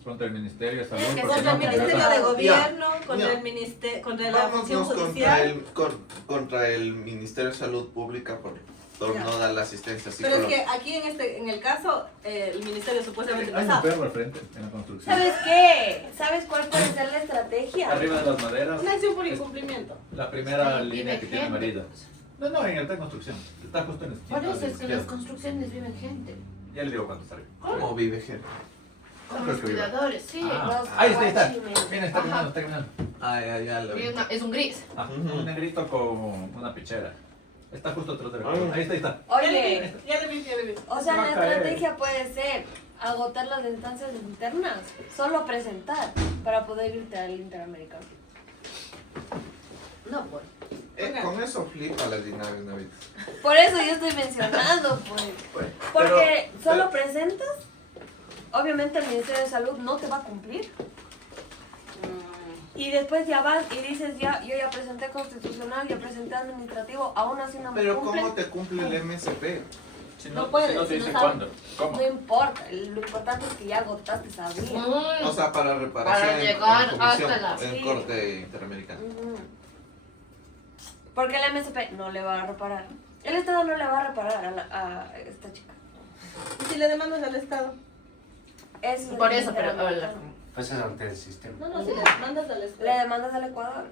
Contra el Ministerio de Salud. Que porque Contra el no Ministerio contrata- de Gobierno, contra Ya. el ministerio, contra la función Vámonos judicial. contra el Ministerio de Salud Pública por Ya. no dar la asistencia Pero es psicológica. que aquí en el caso, el ministerio supuestamente Hay un pasado. perro al frente en la construcción. ¿Sabes qué? ¿Sabes cuál puede ser la estrategia? Arriba de las maderas. Una acción por incumplimiento. La primera Sí, línea vive que tiene gente. Marida. No, en alta construcción. Está justo en la esquina. Por eso de la es que en las izquierda. construcciones viven gente. Ya le digo cuánto sale. ¿Cómo vive gente? Con Pero los es que vive. cuidadores, sí. Los Ahí está. guachimes. Mira, está caminando, está caminando. Ya lo vi. Es un gris. Ujú. Un negrito con una pichera. Está justo atrás de la Ay. Ahí está. Oye, Ya le vi. o sea, Se va la a caer. estrategia puede ser agotar las instancias internas, solo presentar para poder irte al Interamericano. No, pues. Con eso flipa la dinámica. Por eso yo estoy mencionando, pues. Porque solo presentas, obviamente el Ministerio de Salud no te va a cumplir. Y después ya vas y dices, ya, yo ya presenté constitucional, ya presenté administrativo, aún así no me Pero cumplen. ¿cómo te cumple el MSP? Si No puedes, si no te si no dice sabe. cuándo. ¿Cómo? No importa, lo importante es que ya agotaste esa vía. O sea, para reparación Para llegar en comisión, hasta la- en sí. corte interamericana. Ujú. Porque el MSP no le va a reparar. El Estado no le va a reparar a esta chica. ¿Y si le demandas al Estado? Es Por eso, pero. Interamericano. Pues es ante el sistema. No, si le demandas al Le Estado. demandas al Ecuador.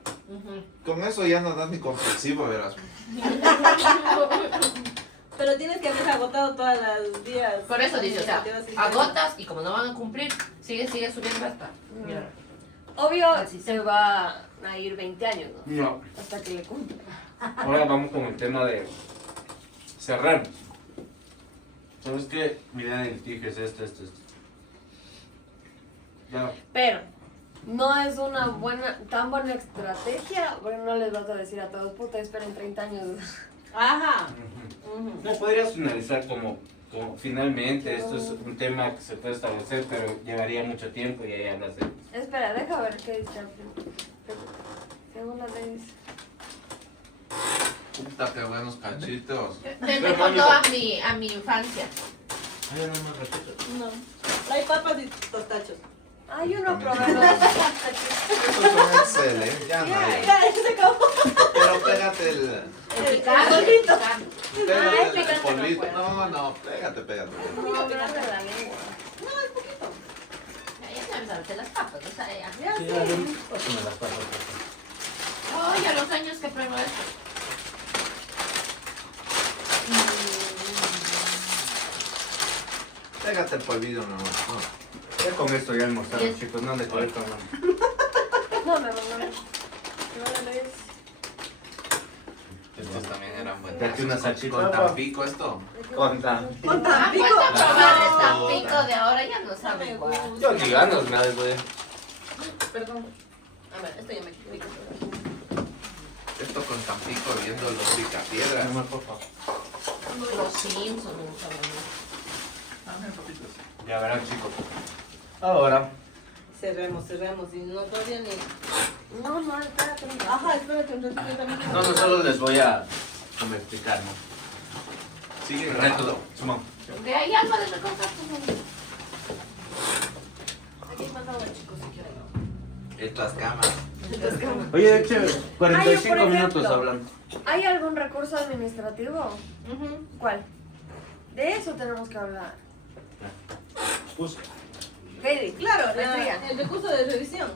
Con eso ya no das ni comprensivo, verás. Pero tienes que haber agotado todas las días. Por eso dice, o sea, administrativas y agotas y como no van a cumplir, sigue subiendo hasta. Mira. Obvio, Al se sistema. va a ir 20 años, ¿no? No. Hasta que le cumpla. Ahora vamos con el tema de cerrar. ¿Sabes qué? Mi idea del TIG es esto. Ya. Pero no es una tan buena estrategia, porque no les vas a decir a todos, puta, esperen 30 años. Ajá. Ujú. No, podrías finalizar como finalmente, esto es un tema que se puede establecer, pero llevaría mucho tiempo y ahí hablas de... Espera, deja ver qué dice al final. Según la ley dice. Puta, qué buenos cachitos. Me recordó a mi infancia. Ay, no me repito. No. Hay papas y tostachos. Ah, yo no probé los Estos son excelentes, ya no hay. Ya, se acabó. Pero pégate el El picante, el picante. es pégate el picante, no polvito. puedo. No, pégate. No, no, de la lengua. Ya sabes, hacer las papas, o sea, ya. Ya, Sí, sí. ya, pásame las papas, por favor. Ay, a los años que pruebo esto. Pégate el polvillo nomás. Ya con esto ya almorzaron, Yes. chicos, no le correcto, no. No, me no la ley es. Estos también eran buenos. Date una salchipapa. Con tampico esto. Con tan. Con Ah, Tampico. pues a probar el No. Tampico de ahora ya no Sabe sabe igual. igual. Yo aquí ganas, madre, güey. Perdón. A ver, esto ya me equivoqué. Esto con tampico viendo los picapiedras. No, por favor. Los Simpsons, mucho Ya verán, chicos. Ahora, Cerremos. Y no todavía ni. No, espérate. Ajá, espérate un ratito yo también. no solo les voy a como explicar, ¿no? Sigue El grabando. reto, Simón. De ahí algo de recortar. Aquí mandado el chico si quieren. Estas cámaras. Oye, de hecho, 45 Ay, por minutos ejemplo. hablando. ¿Hay algún recurso administrativo? Ujú. ¿Cuál? De eso tenemos que hablar. Pues, Heidi, Claro, maestría. el recurso de revisión.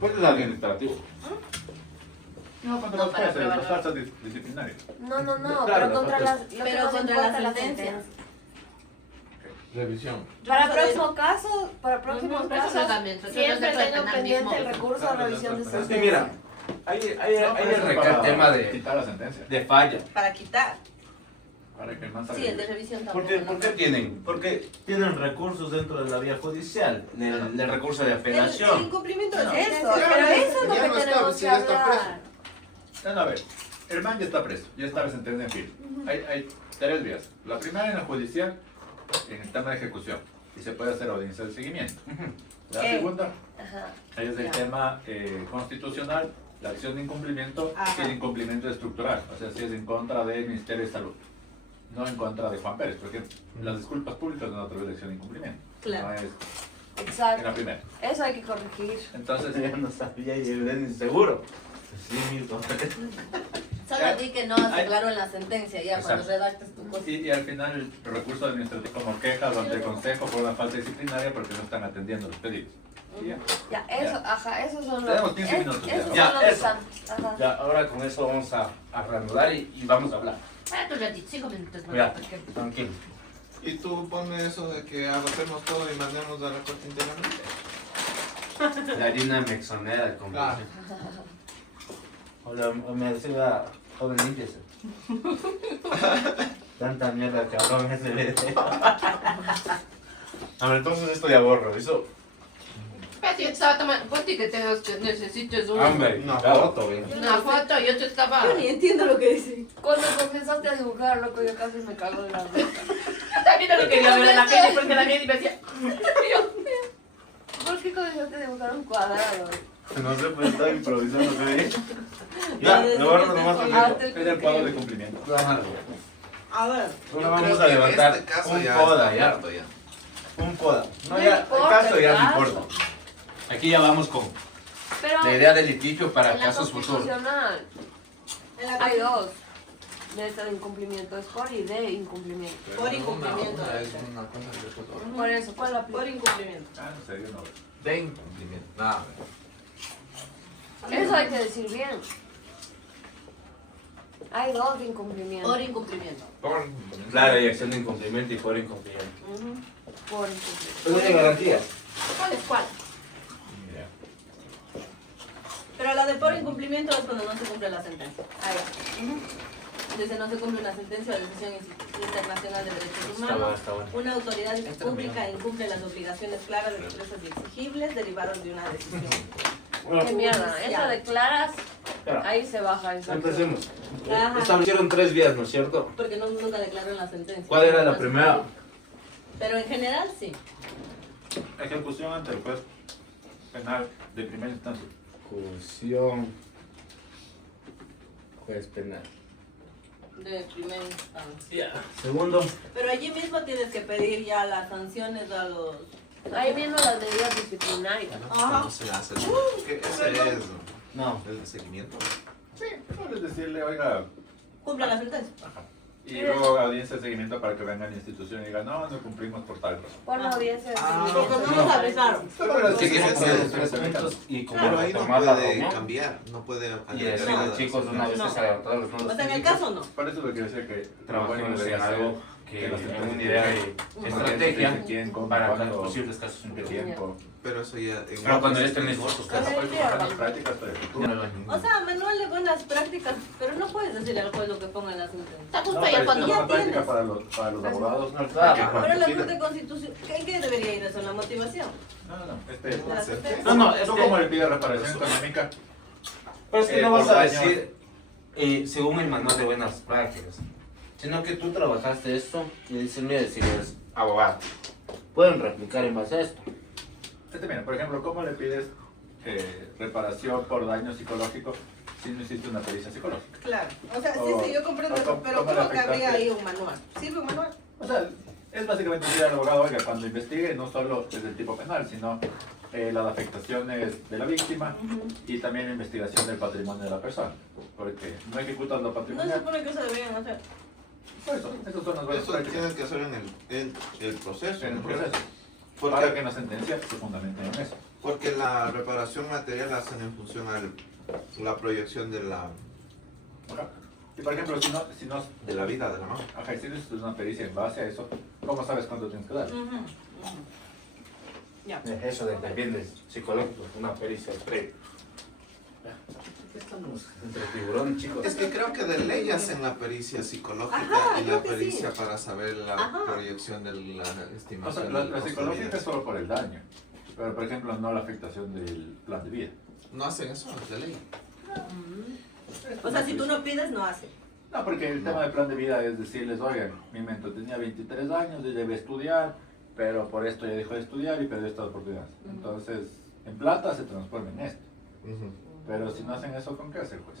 pues es administrativo. No, contra No, los para jueces, las probarlo. faltas disciplinarias. No, Claro, pero las contra faltas. las, lo que Pero nos contra importa, la sentencia. Revisión. Para Recurso de- próximo caso, para próximos Ujú, pero eso casos, también, pero siempre dentro del tengo penalismo. pendiente el recurso a revisión de Es sentencia. que mira, hay el recal tema de quitar la sentencia. falla. Para quitar. Para que el man salga Sí, el de libre. revisión ¿Por tampoco. qué, por qué tienen? Porque tienen recursos dentro de la vía judicial, del recurso de El apelación. incumplimiento de No. Eso, sentencia. pero eso es lo Ya que no está, tenemos si que ya está hablar. No, a ver, el man ya está preso, ya está la sentencia en firme. Hay tres vías. La primera en la judicial, en el tema de ejecución, y se puede hacer audiencia de seguimiento. La ¿Qué? segunda Ajá. es el Ya. tema constitucional, la acción de incumplimiento Ajá. y el incumplimiento estructural. O sea, si es en contra del Ministerio de Salud, no en contra de Juan Pérez, porque las disculpas públicas no a través de acción de incumplimiento. Claro. No es en Exacto. la primera. Eso hay que corregir. Entonces, Ya no sabía y el seguro. Sí, Milton. Solo di que no hace claro en la sentencia, ya cuando Exacto. redactes tu cosa. y al final el recurso administrativo como quejas ante el consejo por una falta disciplinaria porque no están atendiendo los pedidos. Y ya. Ya, eso, ajá, esos son los. Tenemos 15 minutos ya. Esos Ya, son los eso. Ajá. Ya, ahora con eso vamos a reanudar y vamos a hablar. Espérate un ratito, 5 minutos más. Ya, porque- tranquilo. Y tú pones eso de que agotemos todo y mandemos a la corte internamente. La harina mexonera de conversación. Hola, me decía, joven, límpiese. Tanta mierda que habló en ese video. A ver, entonces esto ya borro. Eso. Espérate, yo te estaba tomando. Ponte que tengas que necesites Hombre, Una claro. foto, ven. una foto, yo te estaba. Yo ni entiendo lo que dice. Cuando comenzaste a dibujar, loco, yo casi me cago de la risa. Yo también no lo quería ver a la gente porque la mía me decía. ¿Por qué comenzaste a dibujar un cuadrado? No sé, pues estaba improvisando. ¿sí? Ya, lo borro nomás Ah, poquito. te- Es el cuadro de cumplimiento. Ajá. A ver. Ahora Yo vamos creo a que levantar este caso un ya poda, está ya. muerto ya. Un poda. No, No ya, importa, el caso ya no el caso. importa. Aquí ya vamos con Pero la idea del litigio para en la casos futuros. constitucional En la hay dos. De este de incumplimiento, es por y de incumplimiento. Por Pero incumplimiento. Una es una cosa y otra es otra. Por eso, ¿cuál la Por incumplimiento. Ah, no sé, yo no. De incumplimiento. Nada. Eso hay que decir bien. Hay dos de incumplimiento. Por incumplimiento. Por incumplimiento. Claro, hay acción de incumplimiento y por incumplimiento. Ujú. Por incumplimiento. Pues no hay garantías. ¿Cuál es cuál? Mira. Pero la de por incumplimiento es cuando no se cumple la sentencia. Ahí va. Dice no se cumple una sentencia o decisión internacional de derechos Está humanos. bueno, está bueno. Una autoridad pública incumple las obligaciones claras, expresas y exigibles derivaron de una decisión. Qué mierda. Eso declaras, Espera, ahí se baja esa. empecemos. Ajá. Establecieron 3 vías, ¿no es cierto? Porque nunca declaró en la sentencia. ¿Cuál era la primera? Pero en general sí. Ejecución ante el juez penal de primera instancia. Ejecución. Juez penal. De primera instancia. Segundo. Pero allí mismo tienes que pedir ya las sanciones a los... Ahí viendo las medidas disciplinarias. Ajá. ¿Cómo se hace? ¿Qué ese es? No. ¿El de seguimiento? Sí, puedes decirle, oiga, Cumple la sentencia. ajá. Y luego audiencia de seguimiento para que venga la institución y diga, no, no cumplimos por tal razón. Por la audiencia de Ah, seguimiento. Porque no nos avisaron. Pero Sí, sí, que sí, se sí, puede sí, tres sí, sí. puntos y como Pero ahí no tomar la puede reunión. cambiar, no puede Y decir, nada. chicos, una vez No. que se levantaron los nuevos O sea, en el técnicos, caso no. Por eso lo que decía que trabajemos en debería ser algo que que las es empresas una idea de Ujú. estrategia quién, cómo, para cuándo, posibles casos en qué futuros. tiempo. Pero eso ya... Pero cuando ya estén listos sus A casos. ver, Pues, mira, buenas prácticas para el futuro. O sea, manual de buenas prácticas, pero no puedes decirle al juez lo que ponga en la sentencia. Está No, justo pero allá es cuando. una Ya práctica tienes. para los abogados. Claro. Pero la Sí, Corte Constitucional, ¿en qué debería ir eso? ¿En la motivación? No, ¿De la sentencia? No, es ¿Tú que- cómo le pides reparación económica? Pero es que no por vas a daños. decir según el manual de buenas prácticas, sino que tú trabajaste esto y dices, mira, si eres abogado, pueden replicar en base a esto. Mira, por ejemplo, ¿cómo le pides reparación por daño psicológico si no existe una pericia psicológica? Claro. O sea, O- sí, yo comprendo o eso, pero ¿cómo le ¿cómo que habría afectaste? ahí un manual? ¿Sirve un manual? O sea, es básicamente decir al abogado, oiga, cuando investigue no solo desde el tipo penal, sino las afectaciones de la víctima y también la investigación del patrimonio de la persona. Porque no ejecutas lo No se patrimonial. supone que eso deberían hacer. Por eso, esas son las buenas Eso prácticas tienen que hacer en el proceso. en el ¿no? proceso. Porque, Para que en la sentencia se fundamenten en eso. porque la reparación material la hacen en función a la proyección de la Ajá. Y por ejemplo, si no vida de la mano. ajá, si no es una pericia en base a eso, ¿cómo sabes cuánto tienes que dar? Ya. Eso depende psicológico, una pericia previa. Estamos entre tiburón, chicos. Es que creo que de ley hacen la pericia psicológica Ajá, y creo la que pericia sí. para saber la Ajá. proyección de la O sea, estimación la del costo de psicológica vida. es solo por el daño, pero por ejemplo no la afectación del plan de vida. No hacen eso, es de ley. O sea, si tú no pides, no hace. No, porque el tema del plan de vida es decirles, oigan, mi mentor tenía 23 años y debe estudiar, pero por esto ya dejó de estudiar y perdió esta oportunidad. Entonces, en plata se transforma en esto. Pero si no hacen eso, ¿con qué hace el juez?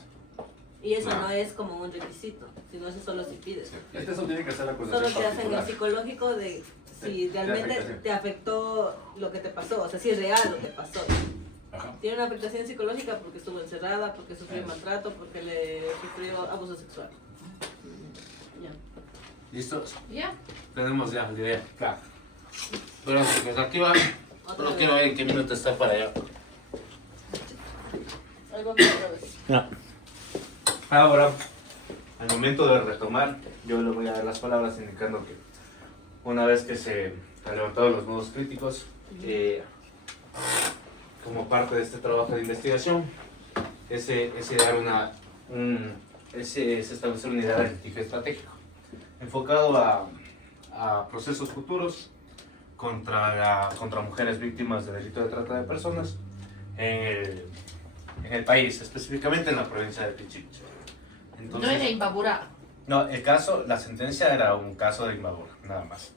Y eso No. no es como un requisito, sino eso solo si pides. Eso tiene que ser la acusación Solo te hacen el particular. psicológico de si De realmente afectación. te afectó lo que te pasó, o sea, si es real lo que pasó. Ajá. Tiene una afectación psicológica porque estuvo encerrada, porque sufrió Eso. maltrato, porque le sufrió abuso sexual. Ya. ¿Listos? ¿Ya? Tenemos ya la idea. Claro. Bueno, chicos, aquí va. Otra Solo vez. quiero ver en qué minuto está para allá. Algo que otra vez. Ahora, al momento de retomar, yo le voy a dar las palabras indicando que una vez que se han levantado los nudos críticos, como parte de este trabajo de investigación, es establecer una idea de litigio estratégico, enfocado a procesos futuros contra mujeres víctimas de delito de trata de personas en el país, específicamente en la provincia de Pichincha. No era Imbabura. No, la sentencia era un caso de Imbabura, nada más.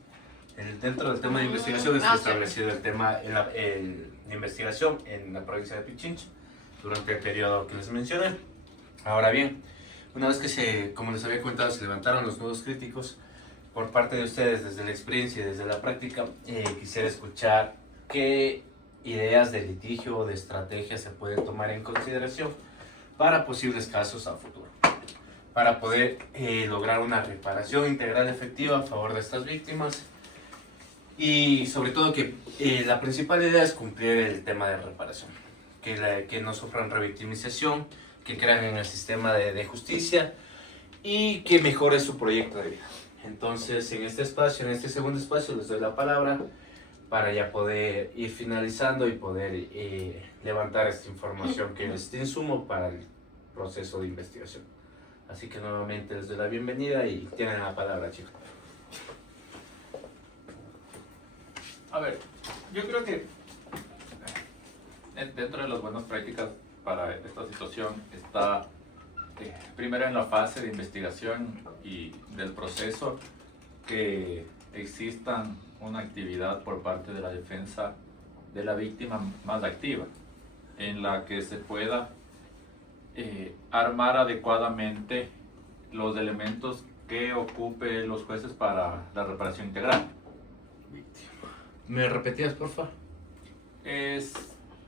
Dentro del tema de investigación está sí. establecido la investigación en la provincia de Pichincha durante el periodo que les mencioné. Ahora bien, una vez que como les había comentado, se levantaron los nudos críticos por parte de ustedes desde la experiencia y desde la práctica, quisiera escuchar qué ideas de litigio o de estrategia se pueden tomar en consideración para posibles casos a futuro, para poder lograr una reparación integral efectiva a favor de estas víctimas y sobre todo que la principal idea es cumplir el tema de reparación, que no sufran revictimización, que crean en el sistema de justicia y que mejore su proyecto de vida. Entonces, en este segundo espacio, les doy la palabra para ya poder ir finalizando y poder levantar esta información que es de insumo para el proceso de investigación. Así que nuevamente les doy la bienvenida y tienen la palabra, chicos. A ver, yo creo que dentro de las buenas prácticas para esta situación está primero en la fase de investigación y del proceso que existan una actividad por parte de la defensa de la víctima más activa, en la que se pueda armar adecuadamente los elementos que ocupe los jueces para la reparación integral. ¿Me repetías, por favor? Es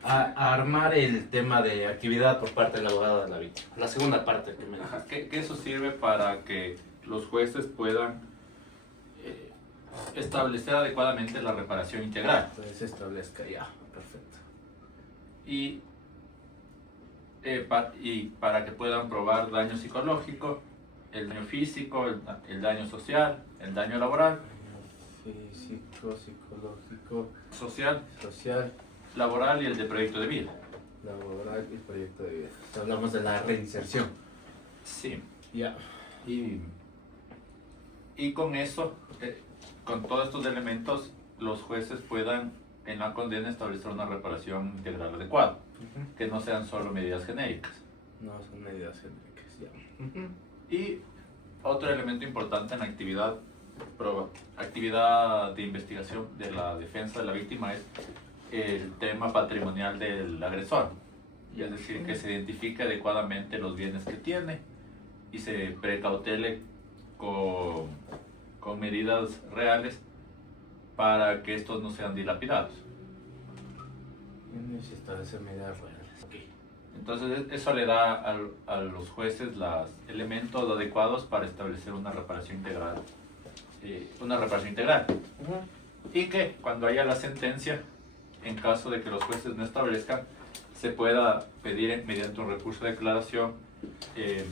A armar el tema de actividad por parte del abogado de la víctima. La segunda parte que me Ajá, dijiste. que eso sirve para que los jueces puedan establecer adecuadamente la reparación integral Entonces se establezca ya. Perfecto. y para que puedan probar daño psicológico, el daño físico, el daño social, el daño laboral, Físico, psicológico, social, social, laboral y el de proyecto de vida. laboral y proyecto de vida. Hablamos de la reinserción. Sí. Ya. Y con eso, con todos estos elementos, los jueces puedan en la condena establecer una reparación integral adecuada, que no sean solo medidas genéricas. No son medidas genéricas. Ya. Y otro elemento importante en la actividad de investigación de la defensa de la víctima es el tema patrimonial del agresor. Es decir, que se identifique adecuadamente los bienes que tiene y se precautele con medidas reales para que estos no sean dilapidados. Se establecen medidas reales. Ok. Entonces eso le da a los jueces los elementos adecuados para establecer una reparación integral. Y que cuando haya la sentencia, en caso de que los jueces no establezcan, se pueda pedir mediante un recurso de declaración qué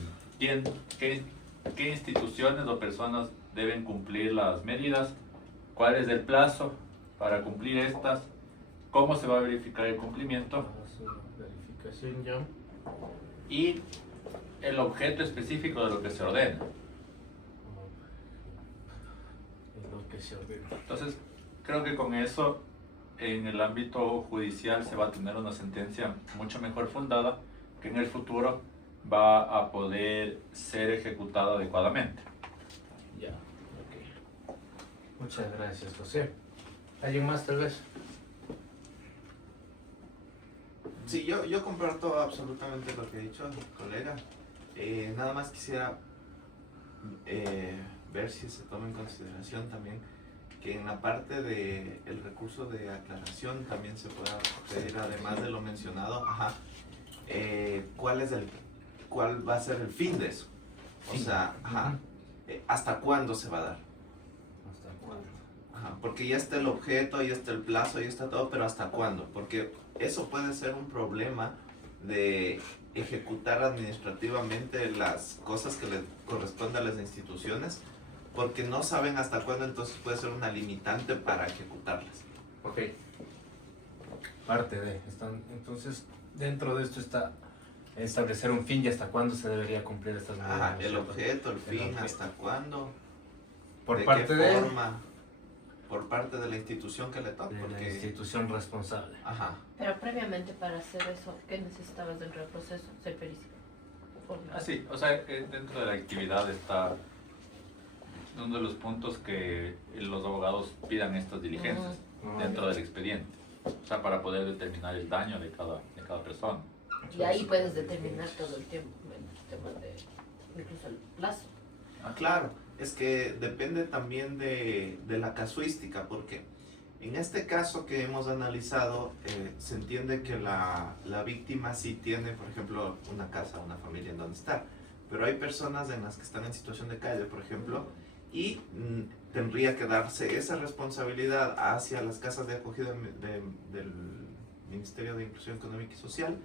instituciones o personas deben cumplir las medidas, cuál es el plazo para cumplir estas, cómo se va a verificar el cumplimiento. Vamos a hacer una verificación ya. y el objeto específico de lo que se ordena. Es lo que se ordena. Entonces, creo que con eso, en el ámbito judicial se va a tener una sentencia mucho mejor fundada, que en el futuro va a poder ser ejecutada adecuadamente. Ya, ok. Muchas gracias, José. ¿Alguien más, tal vez? Sí, yo comparto absolutamente lo que ha dicho el colega. Nada más quisiera ver si se toma en consideración también que en la parte del recurso de aclaración también se pueda pedir, además de lo mencionado, cuál va a ser el fin de eso. O sea, ¿hasta cuándo se va a dar? ¿Hasta cuándo? Porque ya está el objeto, ya está el plazo, ya está todo, pero ¿hasta cuándo? Porque eso puede ser un problema de ejecutar administrativamente las cosas que le corresponden a las instituciones, porque no saben hasta cuándo, entonces puede ser una limitante para ejecutarlas. Ok. Parte de. Entonces, dentro de esto está establecer un fin y hasta cuándo se debería cumplir estas medidas. El objeto, el fin, objeto. hasta cuándo, Por de parte qué de forma, por parte de la institución que le toca. la Porque, institución responsable. Pero previamente para hacer eso, ¿qué necesitabas dentro del proceso? Ser pericia. Así, o sea, dentro de la actividad está uno de los puntos que los abogados pidan estas diligencias dentro del expediente, o sea, para poder determinar el daño de cada persona. Y ahí puedes determinar todo el tiempo, el tema de incluso el plazo. Claro, es que depende también de la casuística, porque en este caso que hemos analizado, se entiende que la víctima sí tiene, por ejemplo, una casa, una familia en donde estar, pero hay personas en las que están en situación de calle, por ejemplo, y tendría que darse esa responsabilidad hacia las casas de acogida del Ministerio de Inclusión Económica y Social,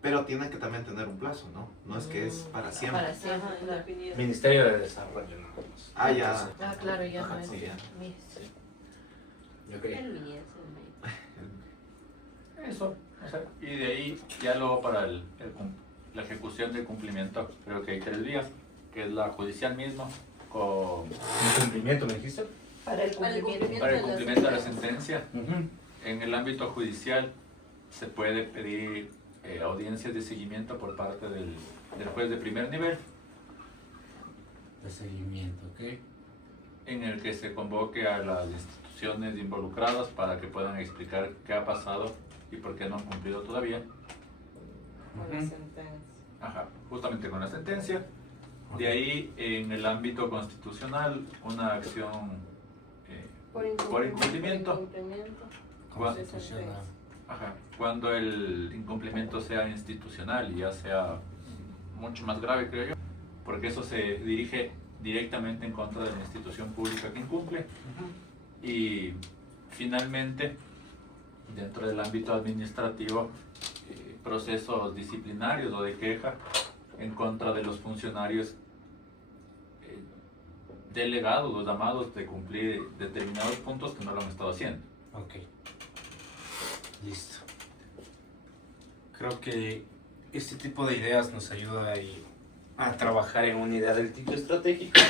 pero tienen que también tener un plazo, ¿no? No es que es para siempre. Para siempre, Ajá, claro. indefinido. Ministerio de Desarrollo, ¿no? Ya. Ah, claro, ya no Ajá, es sí, ya. mío. Ok. El mío, Eso, o sea, y de ahí ya luego para la ejecución del cumplimiento, creo que hay 3 vías, que es la judicial misma, con ¿Incumplimiento me dijiste? Para el Para el cumplimiento. para el cumplimiento de la sentencia. Ujú. En el ámbito judicial se puede pedir audiencias de seguimiento por parte del juez de primer nivel, De seguimiento, ok. en el que se convoque a las instituciones involucradas para que puedan explicar qué ha pasado y por qué no han cumplido todavía. Con la sentencia. Justamente con la sentencia. De ahí, en el ámbito constitucional, una acción por incumplimiento. Constitucional. Cuando el incumplimiento sea institucional y ya sea mucho más grave, creo yo, porque eso se dirige directamente en contra de la institución pública que incumple. Y finalmente, dentro del ámbito administrativo, procesos disciplinarios o de queja en contra de los funcionarios delegados o llamados de cumplir determinados puntos que no lo han estado haciendo. Ok. Listo. Creo que este tipo de ideas nos ayuda a trabajar en una idea del tipo estratégico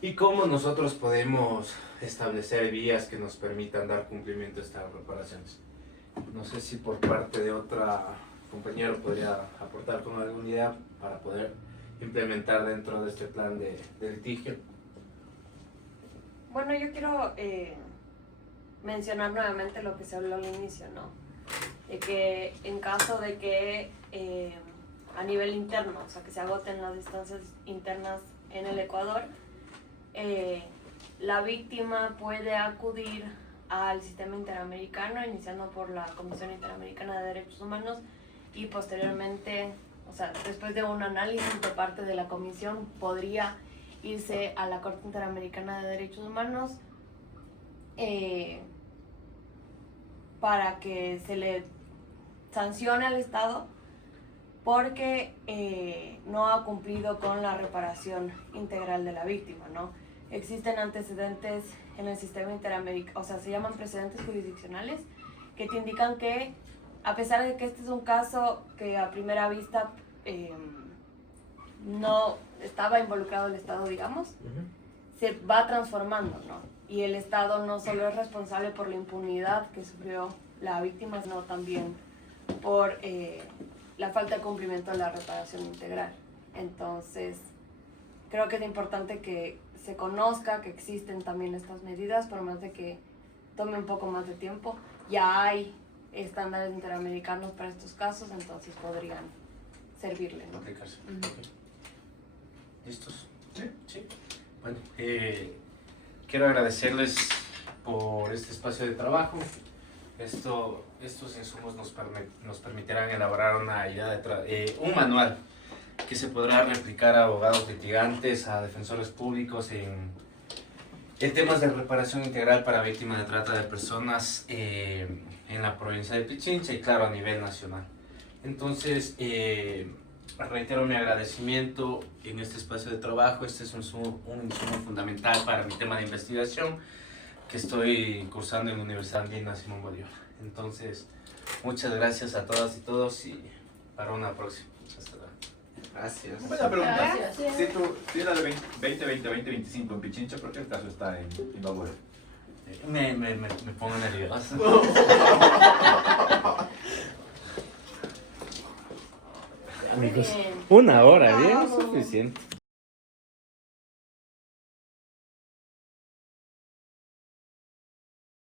y cómo nosotros podemos establecer vías que nos permitan dar cumplimiento a estas reparaciones. No sé si por parte de otra compañero podría aportar con alguna idea para poder implementar dentro de este plan de litigio. Bueno, yo quiero mencionar nuevamente lo que se habló al inicio, ¿no? De que en caso de que a nivel interno, o sea, que se agoten las distancias internas en el Ecuador, la víctima puede acudir al sistema interamericano, iniciando por la Comisión Interamericana de Derechos Humanos y posteriormente, o sea, después de un análisis de parte de la comisión, podría irse a la Corte Interamericana de Derechos Humanos para que se le sancione al Estado porque no ha cumplido con la reparación integral de la víctima, ¿no? Existen antecedentes en el sistema interamericano, o sea, se llaman precedentes jurisdiccionales, que te indican que, a pesar de que este es un caso que a primera vista no estaba involucrado el Estado, digamos, se va transformando, ¿no? Y el Estado no solo es responsable por la impunidad que sufrió la víctima, sino también por la falta de cumplimiento de la reparación integral. Entonces, creo que es importante que se conozca que existen también estas medidas, por más de que tome un poco más de tiempo. Ya hay estándares interamericanos para estos casos, entonces podrían servirle, ¿no? Aplicarse. Ujú. Ok. ¿Listos? Sí. Bueno, quiero agradecerles por este espacio de trabajo. Estos insumos nos permitirán elaborar una idea un manual que se podrá replicar a abogados litigantes, a defensores públicos en temas de reparación integral para víctimas de trata de personas en la provincia de Pichincha y claro a nivel nacional. Entonces, reitero mi agradecimiento en este espacio de trabajo. Este es un insumo fundamental para mi tema de investigación que estoy cursando en la Universidad Andina Simón Bolívar. Entonces, muchas gracias a todas y todos y para una próxima. Hasta luego. Gracias. Buena pregunta. Gracias. Si tú eras de 2020-2025 en Pichincha, ¿por qué el caso está en Imbabue? Me pongo nervioso. Muy bien. Una hora, bien, Bravo. suficiente.